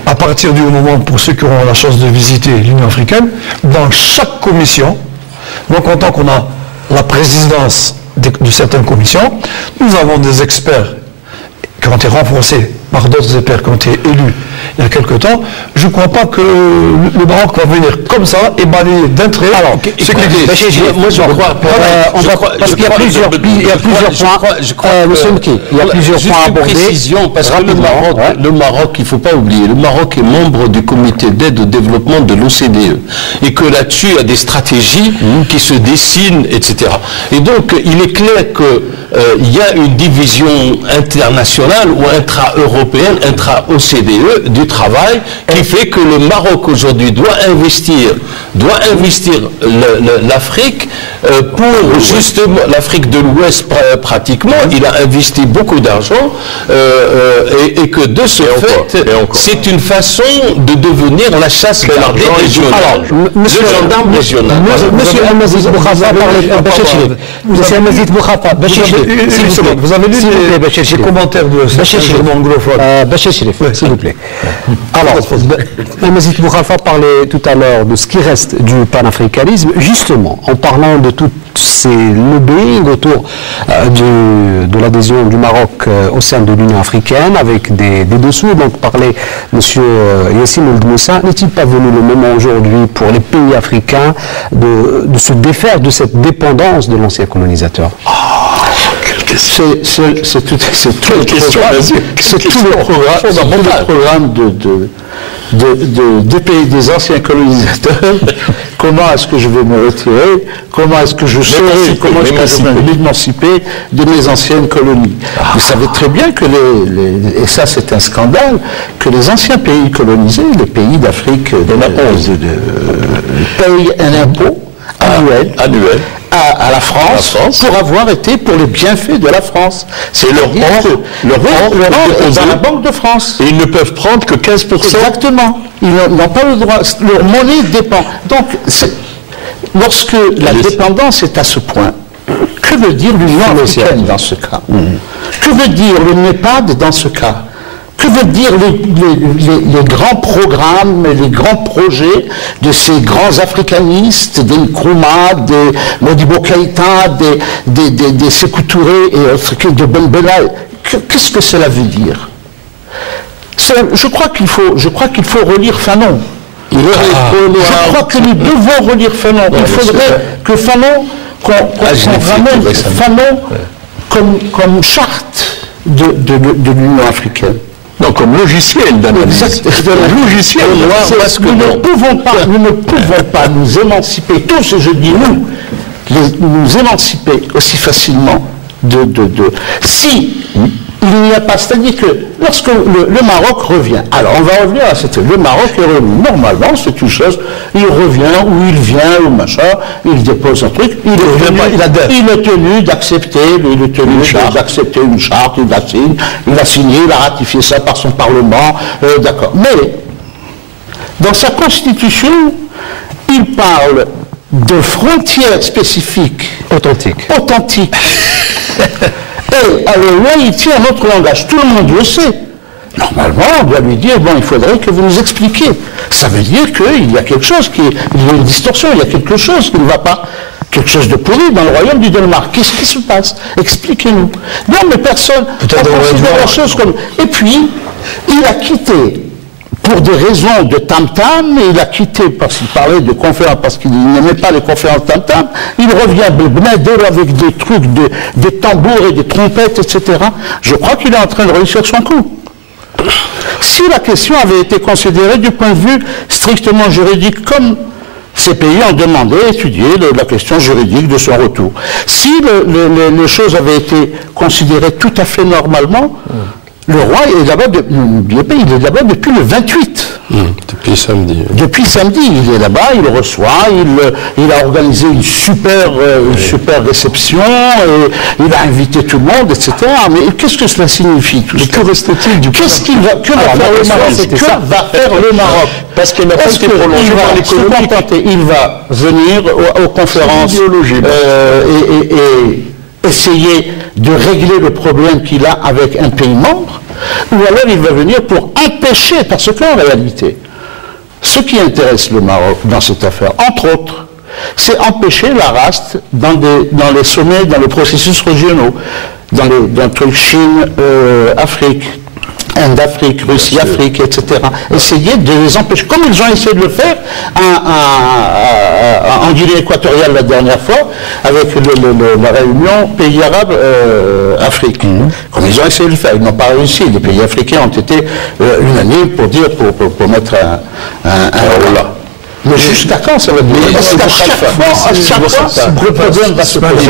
à partir du moment, pour ceux qui auront la chance de visiter l'Union africaine, dans chaque commission. Donc, en tant qu'on a la présidence de certaines commissions, nous avons des experts qui ont été renforcés par d'autres experts qui ont été élus il y a quelque temps. Je ne crois pas que le Maroc va venir comme ça et balayer d'un trait. Alors, moi je crois, parce qu'il y a plusieurs points. Monsieur Mki, il y a plusieurs points à aborder. Précision, parce que le Maroc, il ne faut pas oublier, le Maroc est membre du comité d'aide au développement de l'OCDE. Et que là-dessus, il y a des stratégies qui se dessinent, etc. Et donc, il est clair que il y a une division internationale ou intra-européenne, intra-OCDE du travail qui fait que le Maroc aujourd'hui doit investir l'Afrique pour justement l'Afrique de l'Ouest pratiquement. Il a investi beaucoup d'argent et que de ce fait, c'est une façon de devenir la chasse gardée régionale. Le gendarme régional. Monsieur Amazit Boukhata vous avez lu les commentaires de Bachir Chérif, s'il vous plaît. Alors, Amazit Boukhata parlait tout à l'heure de ce qui reste du panafricanisme, justement, en parlant de toutes ces lobbying autour de l'adhésion du Maroc au sein de l'Union africaine, avec des dessous dont parlait M. Yassine Ould Moussa. N'est-il pas venu le moment aujourd'hui pour les pays africains de se défaire de cette dépendance de l'ancien colonisateur? C'est tout le programme des anciens colonisateurs. Comment est-ce que je vais me retirer? Comment est-ce que je serai? Comment est-ce que je vais m'émanciper de mes anciennes colonies? Vous savez très bien que et ça c'est un scandale, que les anciens pays colonisés, les pays d'Afrique payent un impôt annuel à la France pour avoir été pour les bienfaits de la France. C'est leur est dans la Banque de France. Et ils ne peuvent prendre que 15%. Exactement. Ils n'ont pas le droit. Leur monnaie dépend. Donc, lorsque la dépendance est à ce point, que veut dire l'Union africaine dans ce cas? Que veut dire le NEPAD dans ce cas? Que veut dire les grands programmes, les grands projets de ces grands africanistes, des Nkrumah, des Modibo Keïta, des Sékou Touré et autres, de Ben Bella? Qu'est-ce que cela veut dire? Je crois qu'il faut relire Fanon. Je crois que nous devons relire Fanon. Il faudrait que Fanon, qu'on ramène Fanon comme charte de l'Union africaine. Donc comme logiciel d'analyse. Nous ne pouvons pas nous émanciper, tous, je dis nous émanciper aussi facilement si il n'y a pas, c'est-à-dire que lorsque le Maroc revient, alors on va revenir à le Maroc est revenu, normalement c'est une chose, il revient ou il vient ou machin, il dépose un truc, il est tenu d'accepter, une charte, il a signé, il a ratifié ça par son Parlement, d'accord. Mais dans sa constitution, il parle de frontières spécifiques, authentiques. Et alors là, il tient notre langage, tout le monde le sait. Normalement, on doit lui dire, bon, il faudrait que vous nous expliquiez. Ça veut dire qu'il y a quelque chose il y a une distorsion, il y a quelque chose qui ne va pas, quelque chose de pourri dans le royaume du Danemark. Qu'est-ce qui se passe? Expliquez-nous. Non, mais personne ne considère la chose comme... Et puis, il a quitté, pour des raisons de tam-tam, il a quitté parce qu'il parlait de conférences, parce qu'il n'aimait pas les conférences tam-tam, il revient avec des trucs, des tambours et des trompettes, etc. Je crois qu'il est en train de réussir son coup. Si la question avait été considérée du point de vue strictement juridique, comme ces pays ont demandé à étudier la question juridique de son retour, si les choses avaient été considérées tout à fait normalement, le roi est là-bas, il est là-bas depuis le 28. Depuis samedi. Depuis samedi, il est là-bas, il reçoit, il a organisé une super réception, il a invité tout le monde, etc. Mais qu'est-ce que cela signifie tout ça? Que reste-t-il du Qu'est-ce qu'il va faire le Maroc? Parce qu'il n'a pas été prolongé par l'économie. Il va venir aux conférences et essayer de régler le problème qu'il a avec un pays membre, ou alors il va venir pour empêcher, parce qu'en réalité, ce qui intéresse le Maroc dans cette affaire, entre autres, c'est empêcher la race dans les sommets, dans les processus régionaux, dans le truc Chine, Afrique, Inde-Afrique, Russie-Afrique, etc. Essayer de les empêcher, comme ils ont essayé de le faire en Guinée équatoriale la dernière fois, avec la réunion pays arabes Afrique. Comme ils ont essayé de le faire, ils n'ont pas réussi. Les pays africains ont été unanimes pour mettre un là. Mais jusqu'à quand ça va durer? Parce qu'à chaque fois, le problème va se poser.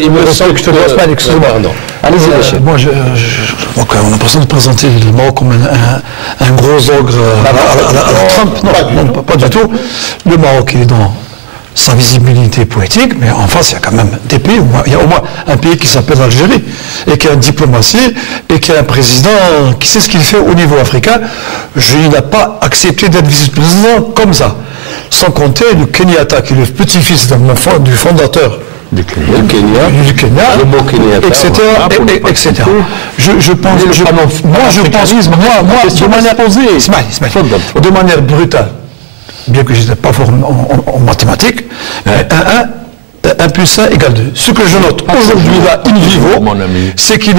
Il me semble que je te laisse pas, excuse-moi. Allez-y, Michel. Moi, on a l'impression de présenter le Maroc comme un gros ogre à la Trump. Non, pas du tout. Le Maroc, il est dans sa visibilité poétique, mais en face, il y a quand même des pays. Il y a au moins un pays qui s'appelle l'Algérie, et qui a une diplomatie, et qui a un président qui sait ce qu'il fait au niveau africain. Il n'a pas accepté d'être vice-président comme ça. Sans compter le Kenyatta, qui est le petit-fils du fondateur du Kenya, le mot Kenyatta, etc. Je pense, de manière brutale, bien que je n'étais pas fort en mathématiques, 1 plus 1 égale 2. Ce que je note aujourd'hui là, in vivo, c'est qu'il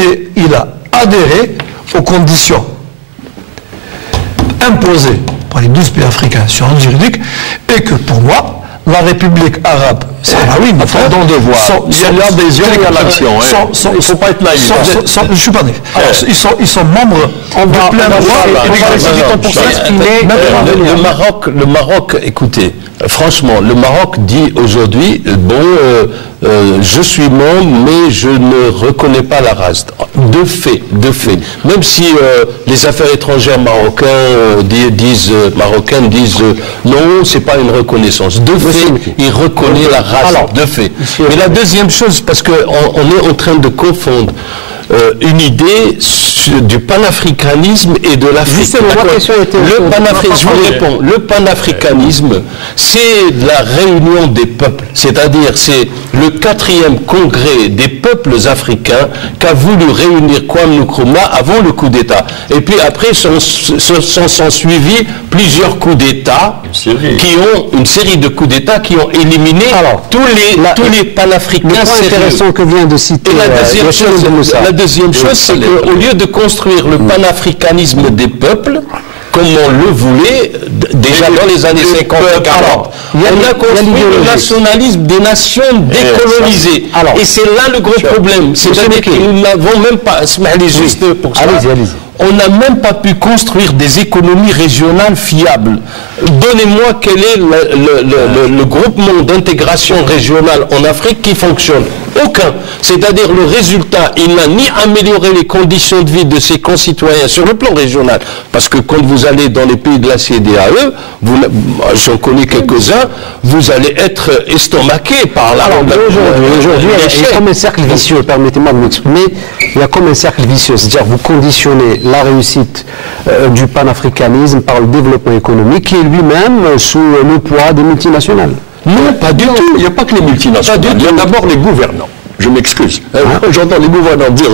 a adhéré aux conditions imposées par les 12 pays africains sur un juridique, et que pour moi, la République arabe sahraouie, pardon de voir, il y a l'adhésion et l'action. Il ne faut pas être naïf. Je ne suis pas naïf. Ils sont membres de plein droit. Le Maroc, écoutez, franchement, le Maroc dit aujourd'hui, je suis membre, mais je ne reconnais pas la race. De fait. Même si les affaires étrangères marocaines disent non, c'est pas une reconnaissance. De fait, il reconnaît la race. De fait. Mais la deuxième chose, parce qu'on est en train de confondre une idée du panafricanisme et de l'Afrique. Je vous réponds. Le panafricanisme, c'est la réunion des peuples. C'est-à-dire, c'est le 4e congrès des peuples africains qu'a voulu réunir Kwame Nkrumah avant le coup d'État. Et puis après, sont suivis plusieurs coups d'État une série de coups d'État qui ont éliminé tous les panafricains. Le point intéressant que vient de citer la deuxième chose, c'est qu'au lieu de construire le panafricanisme des peuples, comme on le voulait déjà dans les années 50 et 40, on a construit le nationalisme des nations décolonisées. Et c'est là le gros problème. C'est-à-dire que nous n'avons même pas, juste pour ça, on n'a même pas pu construire des économies régionales fiables. Donnez-moi quel est le groupement d'intégration régionale en Afrique qui fonctionne. Aucun. C'est-à-dire le résultat, il n'a ni amélioré les conditions de vie de ses concitoyens sur le plan régional. Parce que quand vous allez dans les pays de la CEDEAE, j'en connais quelques-uns, vous allez être estomaqué par la... Aujourd'hui, il y a comme un cercle vicieux, permettez-moi de m'exprimer, il y a comme un cercle vicieux, c'est-à-dire vous conditionnez la réussite du panafricanisme par le développement économique qui est lui-même sous le poids des multinationales. Non, pas du tout. Il n'y a pas que les multinationales. Il y a d'abord les gouvernants. Je m'excuse. J'entends les gouvernants dire,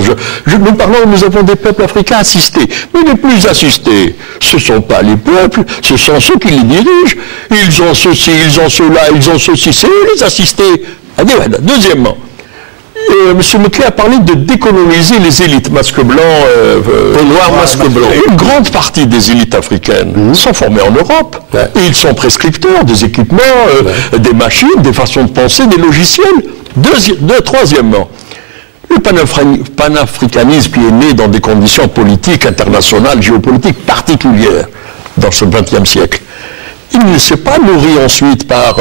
nous avons des peuples africains assistés. Mais les plus assistés, ce ne sont pas les peuples, ce sont ceux qui les dirigent. Ils ont ceci, ils ont cela, ils ont ceci. C'est eux les assistés. Deuxièmement, M. Mekele a parlé de décoloniser les élites masque blanc, noirs, masque blanc. Une grande partie des élites africaines sont formées en Europe. Et ils sont prescripteurs des équipements, des machines, des façons de penser, des logiciels. Troisièmement, le panafricanisme qui est né dans des conditions politiques, internationales, géopolitiques particulières dans ce XXe siècle, il ne s'est pas nourri ensuite par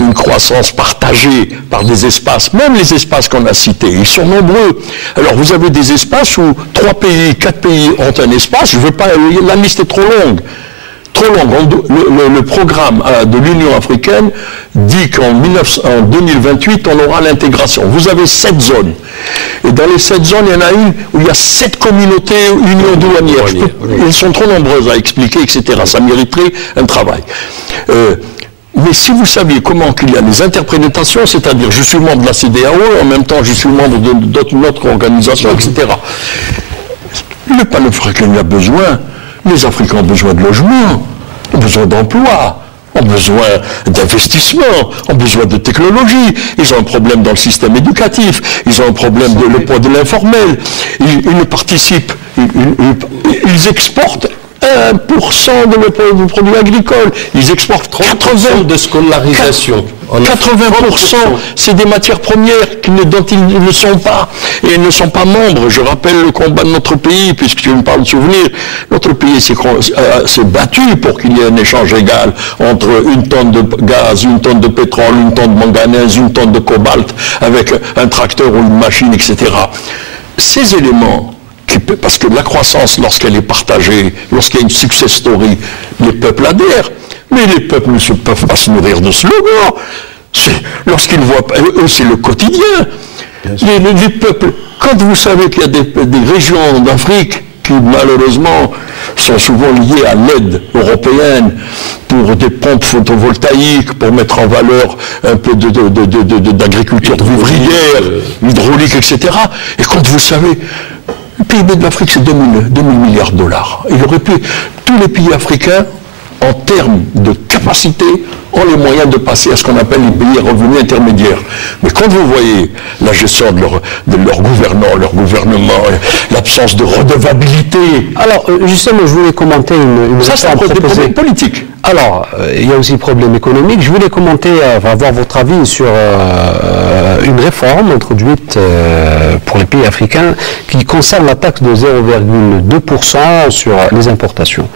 une croissance partagée par des espaces, même les espaces qu'on a cités, ils sont nombreux. Alors vous avez des espaces où 3 pays, 4 pays ont un espace, je veux pas, la liste est trop longue. Le programme de l'Union africaine dit qu'en 2028, on aura l'intégration. Vous avez 7 zones. Et dans les 7 zones, il y en a une où il y a 7 communautés union douanières. Elles sont trop nombreuses à expliquer, etc. Ça mériterait un travail. Mais si vous saviez comment qu'il y a des interprétations, c'est-à-dire je suis membre de la CEDEAO, en même temps je suis membre d'une autre organisation, etc. Le panafricain a besoin. Les Africains ont besoin de logement, ont besoin d'emploi, ont besoin d'investissement, ont besoin de technologie. Ils ont un problème dans le système éducatif, ils ont un problème de l'informel. Ils ne participent, ils exportent 1% de nos produits agricoles. Ils exportent 80% de scolarisation. 80%, c'est des matières premières dont ils ne sont pas, et ils ne sont pas membres. Je rappelle le combat de notre pays, puisque tu me parles de souvenirs. Notre pays s'est battu pour qu'il y ait un échange égal entre une tonne de gaz, une tonne de pétrole, une tonne de manganèse, une tonne de cobalt, avec un tracteur ou une machine, etc. Ces éléments, parce que la croissance, lorsqu'elle est partagée, lorsqu'il y a une success story, les peuples adhèrent. Mais les peuples ne peuvent pas se nourrir de slogans. Lorsqu'ils voient, eux, c'est le quotidien. Les peuples, quand vous savez qu'il y a des régions d'Afrique qui, malheureusement, sont souvent liées à l'aide européenne pour des pompes photovoltaïques, pour mettre en valeur un peu d'agriculture ouvrière, hydraulique, etc. Et quand vous savez, le PIB de l'Afrique, c'est 2000 milliards de dollars. Il aurait pu, tous les pays africains, en termes de capacité, ont les moyens de passer à ce qu'on appelle les pays à revenus intermédiaires. Mais quand vous voyez la gestion de leur gouvernement, l'absence de redevabilité... Alors, justement, je voulais commenter une ça, c'est un problème politique. Alors, il y a aussi le problème économique. Je voulais commenter, avoir votre avis sur une réforme introduite pour les pays africains qui concerne la taxe de 0,2% sur les importations.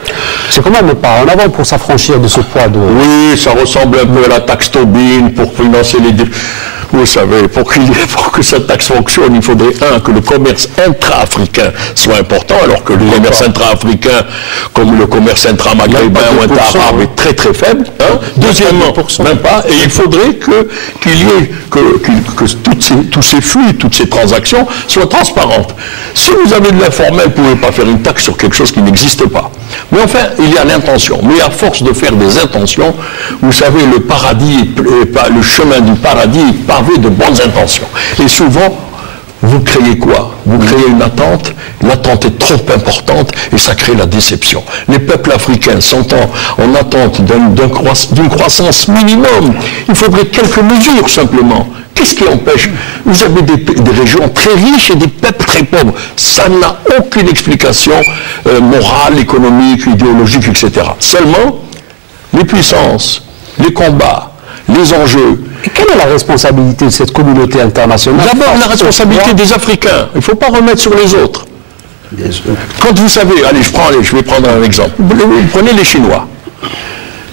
C'est quand même un pas en avant pour s'affranchir de ce poids de... Oui, ça ressemble un peu à la taxe Tobin pour financer les... Vous savez, pour que cette taxe fonctionne, il faudrait, que le commerce intra-africain soit important, alors que le commerce intra-afriquin, comme le commerce intra-maghrébin ou intra-arabe, est très très faible. Deuxièmement, même pas, et il faudrait qu'il y ait, que tous ces flux, toutes ces transactions soient transparentes. Si vous avez de l'informel, vous ne pouvez pas faire une taxe sur quelque chose qui n'existe pas. Mais enfin, il y a l'intention. Mais à force de faire des intentions, vous savez, le chemin du paradis est pavé de bonnes intentions. Et souvent, vous créez quoi? Vous créez une attente, l'attente est trop importante et ça crée la déception. Les peuples africains sont en attente d'une croissance minimum. Il faudrait quelques mesures simplement. Qu'est-ce qui empêche? Vous avez des régions très riches et des peuples très pauvres. Ça n'a aucune explication morale, économique, idéologique, etc. Seulement, les puissances, les combats, les enjeux. Et quelle est la responsabilité de cette communauté internationale? D'abord, la responsabilité des Africains. Il ne faut pas remettre sur les autres. Quand vous savez, je vais prendre un exemple. Vous prenez les Chinois.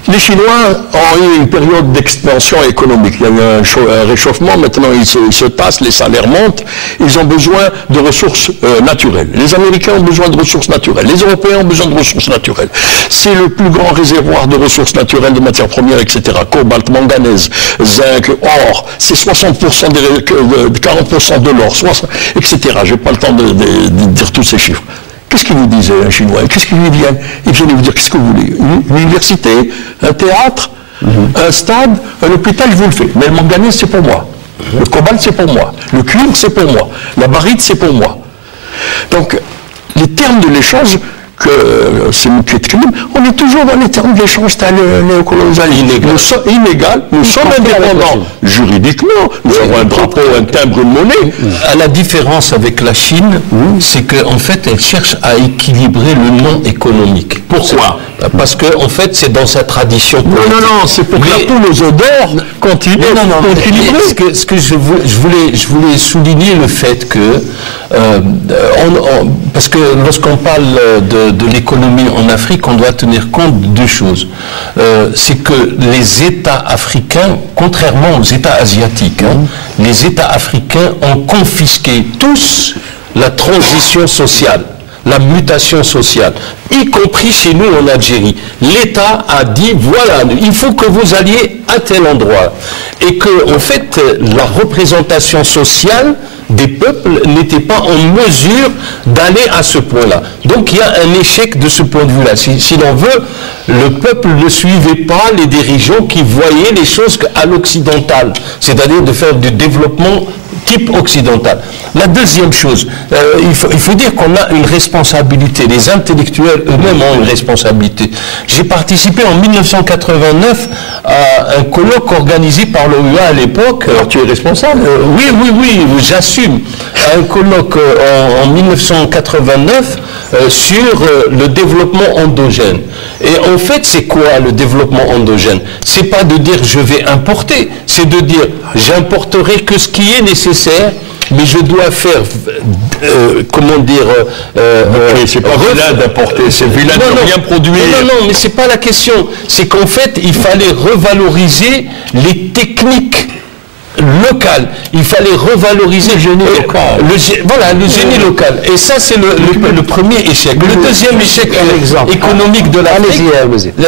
Les Chinois ont eu une période d'expansion économique. Il y a eu un réchauffement, maintenant ils se tassent, les salaires montent, ils ont besoin de ressources naturelles. Les Américains ont besoin de ressources naturelles, les Européens ont besoin de ressources naturelles. C'est le plus grand réservoir de ressources naturelles, de matières premières, etc. Cobalt, manganèse, zinc, or, c'est 60%, 40% de l'or, etc. Je n'ai pas le temps de dire tous ces chiffres. Qu'est-ce qu'il vous disait, un Chinois? Qu'est-ce qu'il lui vient? Il vient vous dire, qu'est-ce que vous voulez? Une université, un théâtre, un stade, un hôpital, je vous le fais. Mais le manganèse, c'est pour moi. Le cobalt, c'est pour moi. Le cuivre, c'est pour moi. La barite, c'est pour moi. Donc, les termes de l'échange, c'est nous qui écrivons, on est toujours dans les termes d'échange néocolonial illégal. Nous sommes indépendants juridiquement, nous avons un drapeau, un timbre, une monnaie. À la différence avec la Chine, c'est qu'en fait, elle cherche à équilibrer le non économique. Pourquoi? Parce que en fait, c'est dans sa tradition politique. Non, c'est pour que tous nos odeurs continuent. Ce que je voulais souligner le fait que parce que lorsqu'on parle de l'économie en Afrique, on doit tenir compte de deux choses. C'est que les États africains, contrairement aux États asiatiques, les États africains ont confisqué tous la transition sociale, la mutation sociale, y compris chez nous en Algérie. L'État a dit, voilà, il faut que vous alliez à tel endroit. Et que, en fait, la représentation sociale des peuples n'était pas en mesure d'aller à ce point-là. Donc il y a un échec de ce point de vue-là. Si l'on veut, le peuple ne suivait pas les dirigeants qui voyaient les choses à l'occidental, c'est-à-dire de faire du développement type occidental. La deuxième chose, il faut dire qu'on a une responsabilité. Les intellectuels eux-mêmes ont une responsabilité. J'ai participé en 1989 à un colloque organisé par l'OUA à l'époque. Alors tu es responsable? Oui, j'assume. Un colloque en 1989 sur le développement endogène. Et en fait, c'est quoi le développement endogène? C'est pas de dire je vais importer, c'est de dire j'importerai que ce qui est nécessaire, mais je dois faire, comment dire... c'est pas vilain d'importer, c'est vilain de rien produire. Non, mais c'est pas la question. C'est qu'en fait, il fallait revaloriser les techniques locales. Il fallait revaloriser le génie local. Le génie local. Et ça, c'est le premier échec. Le deuxième échec économique de l'Afrique,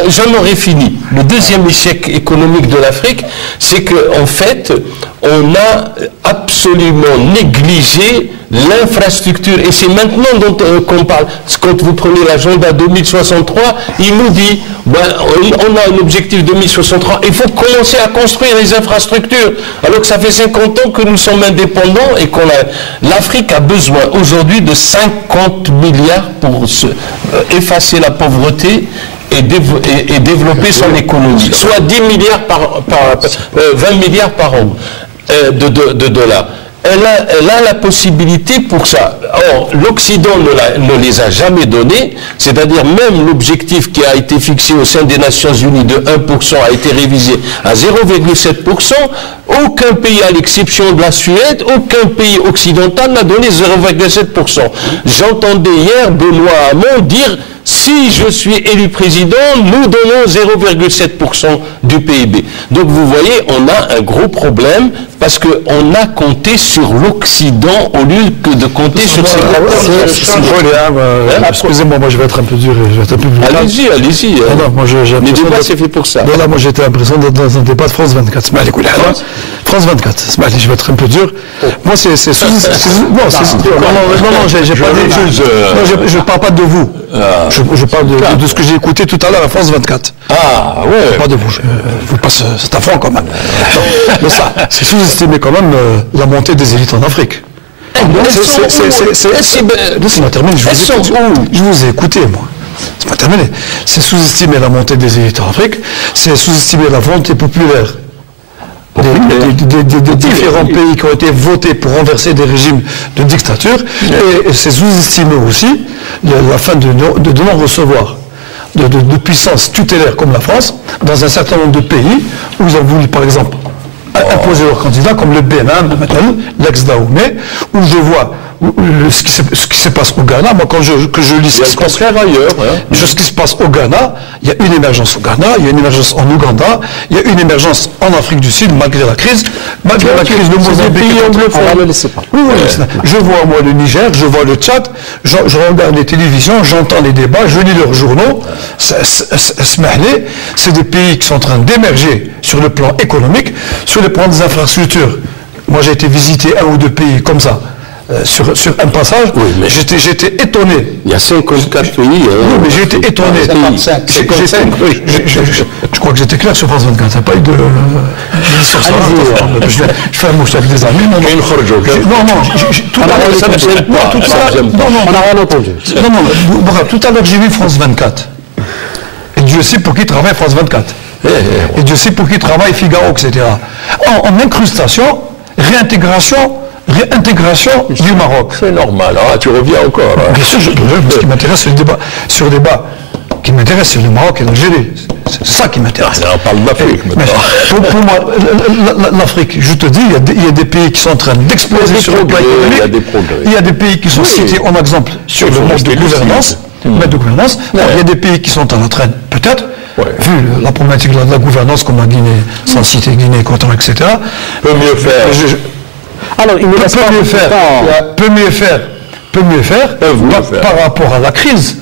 j'en aurais fini. Le deuxième échec économique de l'Afrique, c'est qu'en fait, on a absolument négligé l'infrastructure. Et c'est maintenant qu'on parle. Quand vous prenez l'agenda 2063, il nous dit, on a un objectif 2063, il faut commencer à construire les infrastructures. Alors que ça fait 50 ans que nous sommes indépendants et l'Afrique a besoin aujourd'hui de 50 milliards pour effacer la pauvreté et développer son économie. Soit 10 milliards 20 milliards par an de dollars. Elle a la possibilité pour ça. Or, l'Occident ne les a jamais donnés, c'est-à-dire même l'objectif qui a été fixé au sein des Nations Unies de 1% a été révisé à 0,7%. Aucun pays, à l'exception de la Suède, aucun pays occidental n'a donné 0,7%. J'entendais hier Benoît Hamon dire si je suis élu président, nous donnons 0,7% du PIB. Donc vous voyez, on a un gros problème parce qu'on a compté sur l'Occident au lieu que de compter sur ses excusez-moi, moi je vais être un peu dur et je vais être un peu plus. Allez-y. Les débats, c'est fait pour ça. Voilà, moi j'étais l'impression d'être dans un débat de France 24. France 24, je vais être un peu dur. Moi, c'est je ne parle pas de vous. Je parle de ce que j'ai écouté tout à l'heure à France 24. Ah, ouais. Pas de vous. Je vous passe cet affront quand même. Mais ça, c'est sous-estimer quand même la montée des élites en Afrique. Laissez-moi terminer. Je vous ai écouté, moi. C'est pas terminé. C'est sous-estimer la montée des élites en Afrique. C'est sous-estimer la volonté populaire des différents pays qui ont été votés pour renverser des régimes de dictature, et c'est sous-estimer aussi la fin de non-recevoir de puissances tutélaires comme la France dans un certain nombre de pays où ils ont voulu, par exemple, imposer leurs candidats, comme le Bénin, maintenant, l'ex-Dahomey, où je vois ce qui se passe au Ghana. Moi, quand je lis ce qui se passe ailleurs, ce qui se passe au Ghana, il y a une émergence au Ghana, il y a une émergence en Ouganda, il y a une émergence en Afrique du Sud, malgré la crise. Malgré la crise, le Mozambique, je vois, moi, le Niger, je vois le Tchad, je regarde les télévisions, j'entends les débats, je lis leurs journaux. C'est des pays qui sont en train d'émerger sur le plan économique, sur le plan des infrastructures. Moi, j'ai été visiter un ou deux pays comme ça. Sur un passage, j'étais étonné. Il y a 54 pays. Oui, mais j'ai été étonné. 55, je crois que j'étais clair sur France 24. Il n'y a pas eu de... Je fais un mouche avec des amis. Non, tout à l'heure, j'ai vu France 24. Et Dieu sait pour qui travaille France 24. Et Dieu sait pour qui travaille Figaro, etc. En incrustation, réintégration du Maroc. C'est normal, tu reviens encore. Bien sûr, ce qui m'intéresse, c'est le débat. Sur le débat qui m'intéresse, c'est le Maroc et l'Algérie. C'est ça qui m'intéresse. On parle d'Afrique maintenant. Pour moi, l'Afrique, je te dis, il y a des pays qui sont en train d'exploser sur le plan économique. Il y a des pays qui sont cités en exemple sur le mode de gouvernance. Il y a des pays qui sont en train, peut-être, vu la problématique de la gouvernance, comme la Guinée, sans citer Guinée, Équatoriale, etc. Peut mieux faire. Alors, il peut mieux faire par rapport à la crise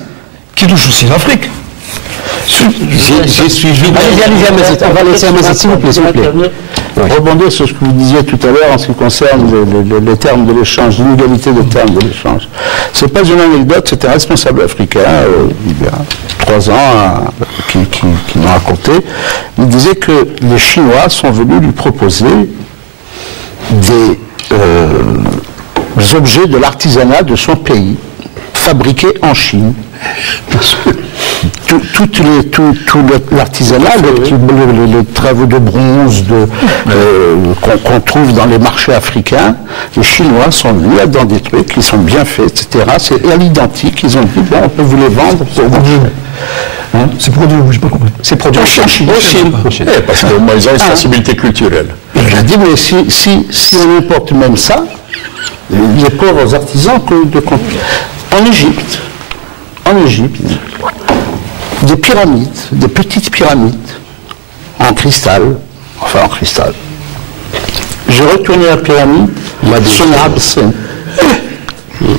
qui touche aussi l'Afrique. J'ai suivi. Allez-y, on va laisser Amazit, s'il vous plaît. Rebondir sur ce que vous disiez tout à l'heure en ce qui concerne les termes de l'échange, l'inégalité des termes de l'échange. Ce n'est pas une anecdote, c'est un responsable africain, il y a 3 ans, qui m'a raconté. Il disait que les Chinois sont venus lui proposer des objets de l'artisanat de son pays, fabriqués en Chine. Parce que tout l'artisanat, les travaux de bronze qu'on trouve dans les marchés africains, les Chinois sont venus dans des trucs qui sont bien faits, etc. C'est à l'identique. Ils ont dit, bon, on peut vous les vendre pour C'est produit où? J'ai pas compris. C'est produit en Chine. Parce qu'ils ont une sensibilité culturelle. Il a dit, mais si on importe même ça, les pauvres artisans en Égypte, des pyramides, des petites pyramides, en cristal. J'ai retourné la pyramide,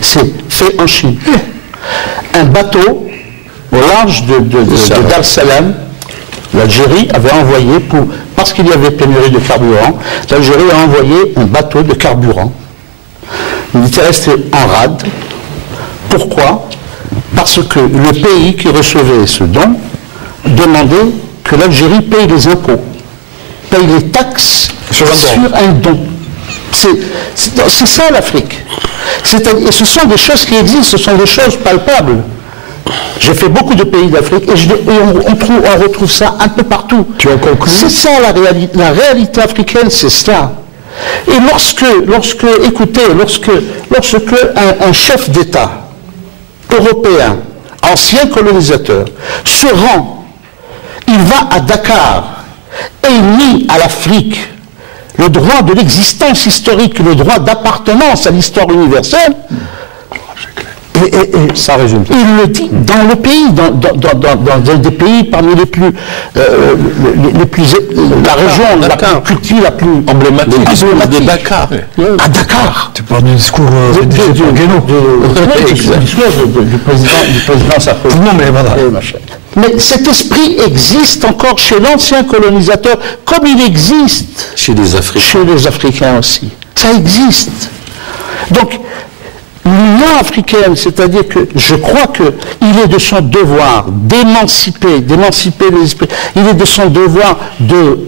c'est fait en Chine. Un bateau au large de Dar es Salaam, l'Algérie avait envoyé, parce qu'il y avait pénurie de carburant, l'Algérie a envoyé un bateau de carburant. Il était resté en rade. Pourquoi? Parce que le pays qui recevait ce don demandait que l'Algérie paye les impôts, paye les taxes sur un don. C'est ça l'Afrique. Et ce sont des choses qui existent, ce sont des choses palpables. J'ai fait beaucoup de pays d'Afrique et on retrouve ça un peu partout. Tu as conclu? C'est ça la réalité africaine, c'est cela. Et lorsque un chef d'État européen, ancien colonisateur, se rend, il va à Dakar et il nie à l'Afrique le droit de l'existence historique, le droit d'appartenance à l'histoire universelle, et ça résume. Il le dit dans le pays, dans des pays parmi les plus la région la plus cultivée, la plus emblématique de Dakar. À Dakar. Tu parles du discours du président Sarkozy. Non, mais voilà. Mais cet esprit existe encore chez l'ancien colonisateur, comme il existe chez les Africains aussi. Ça existe. Donc, l'Union africaine, c'est-à-dire que je crois qu'il est de son devoir d'émanciper les esprits, il est de son devoir de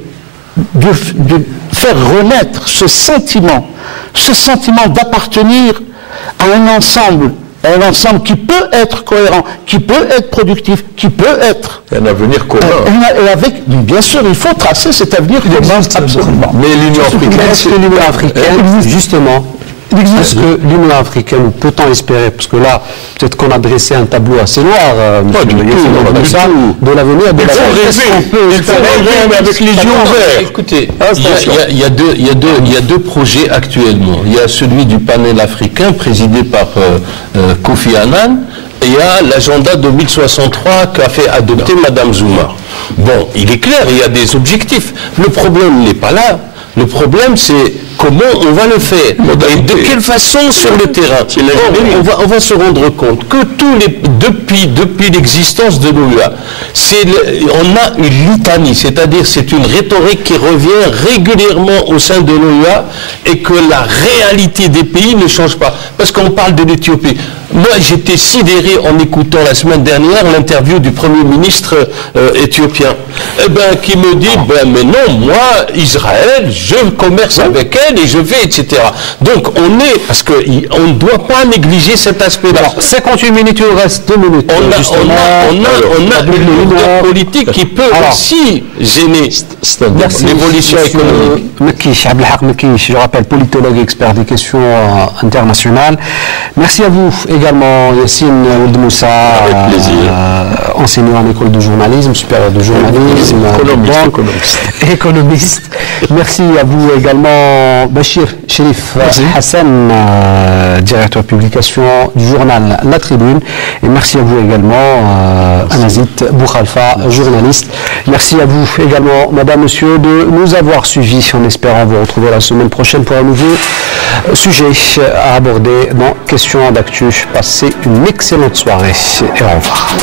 faire renaître ce sentiment d'appartenir à un ensemble qui peut être cohérent, qui peut être productif, qui peut être... Un avenir commun. Bien sûr, il faut tracer cet avenir commun, absolument. Mais l'Union africaine... Est-ce que l'Union africaine, justement... Est-ce que l'Union africaine peut-on espérer, parce que là, peut-être qu'on a dressé un tableau assez noir, de l'avenir de Il faut rêver avec les yeux ouverts. Écoutez, il y a deux projets actuellement. Il y a celui du panel africain présidé par Kofi Annan, et il y a l'agenda 2063 qu'a fait adopter Madame Zuma. Bon, il est clair, il y a des objectifs. Le problème n'est pas là. Le problème, c'est comment on va le faire et de quelle façon sur le terrain. On va se rendre compte que depuis l'existence de l'OUA, on a une litanie, c'est-à-dire c'est une rhétorique qui revient régulièrement au sein de l'OUA et que la réalité des pays ne change pas. Parce qu'on parle de l'Éthiopie. Moi, j'étais sidéré en écoutant la semaine dernière l'interview du Premier ministre éthiopien, qui me dit, mais non, moi, Israël, je commerce avec elle et je vais, etc. Donc, parce qu'on ne doit pas négliger cet aspect-là. 58 minutes, il reste 2 minutes. On a une leader politique qui peut aussi gêner l'évolution économique. Mekki, je rappelle, politologue et expert des questions internationales. Merci à vous également, Yassine Ould Moussa, enseignant en école de journalisme, supérieur de journalisme, économiste. Merci à vous également, Bachir Chérif Hassan, directeur publication du journal La Tribune. Et merci à vous également, Anazit Boukhalfa, journaliste. Merci à vous également, madame, monsieur, de nous avoir suivis, en espérant vous retrouver la semaine prochaine pour un nouveau sujet à aborder dans Questions d'actu. Passez une excellente soirée et au revoir.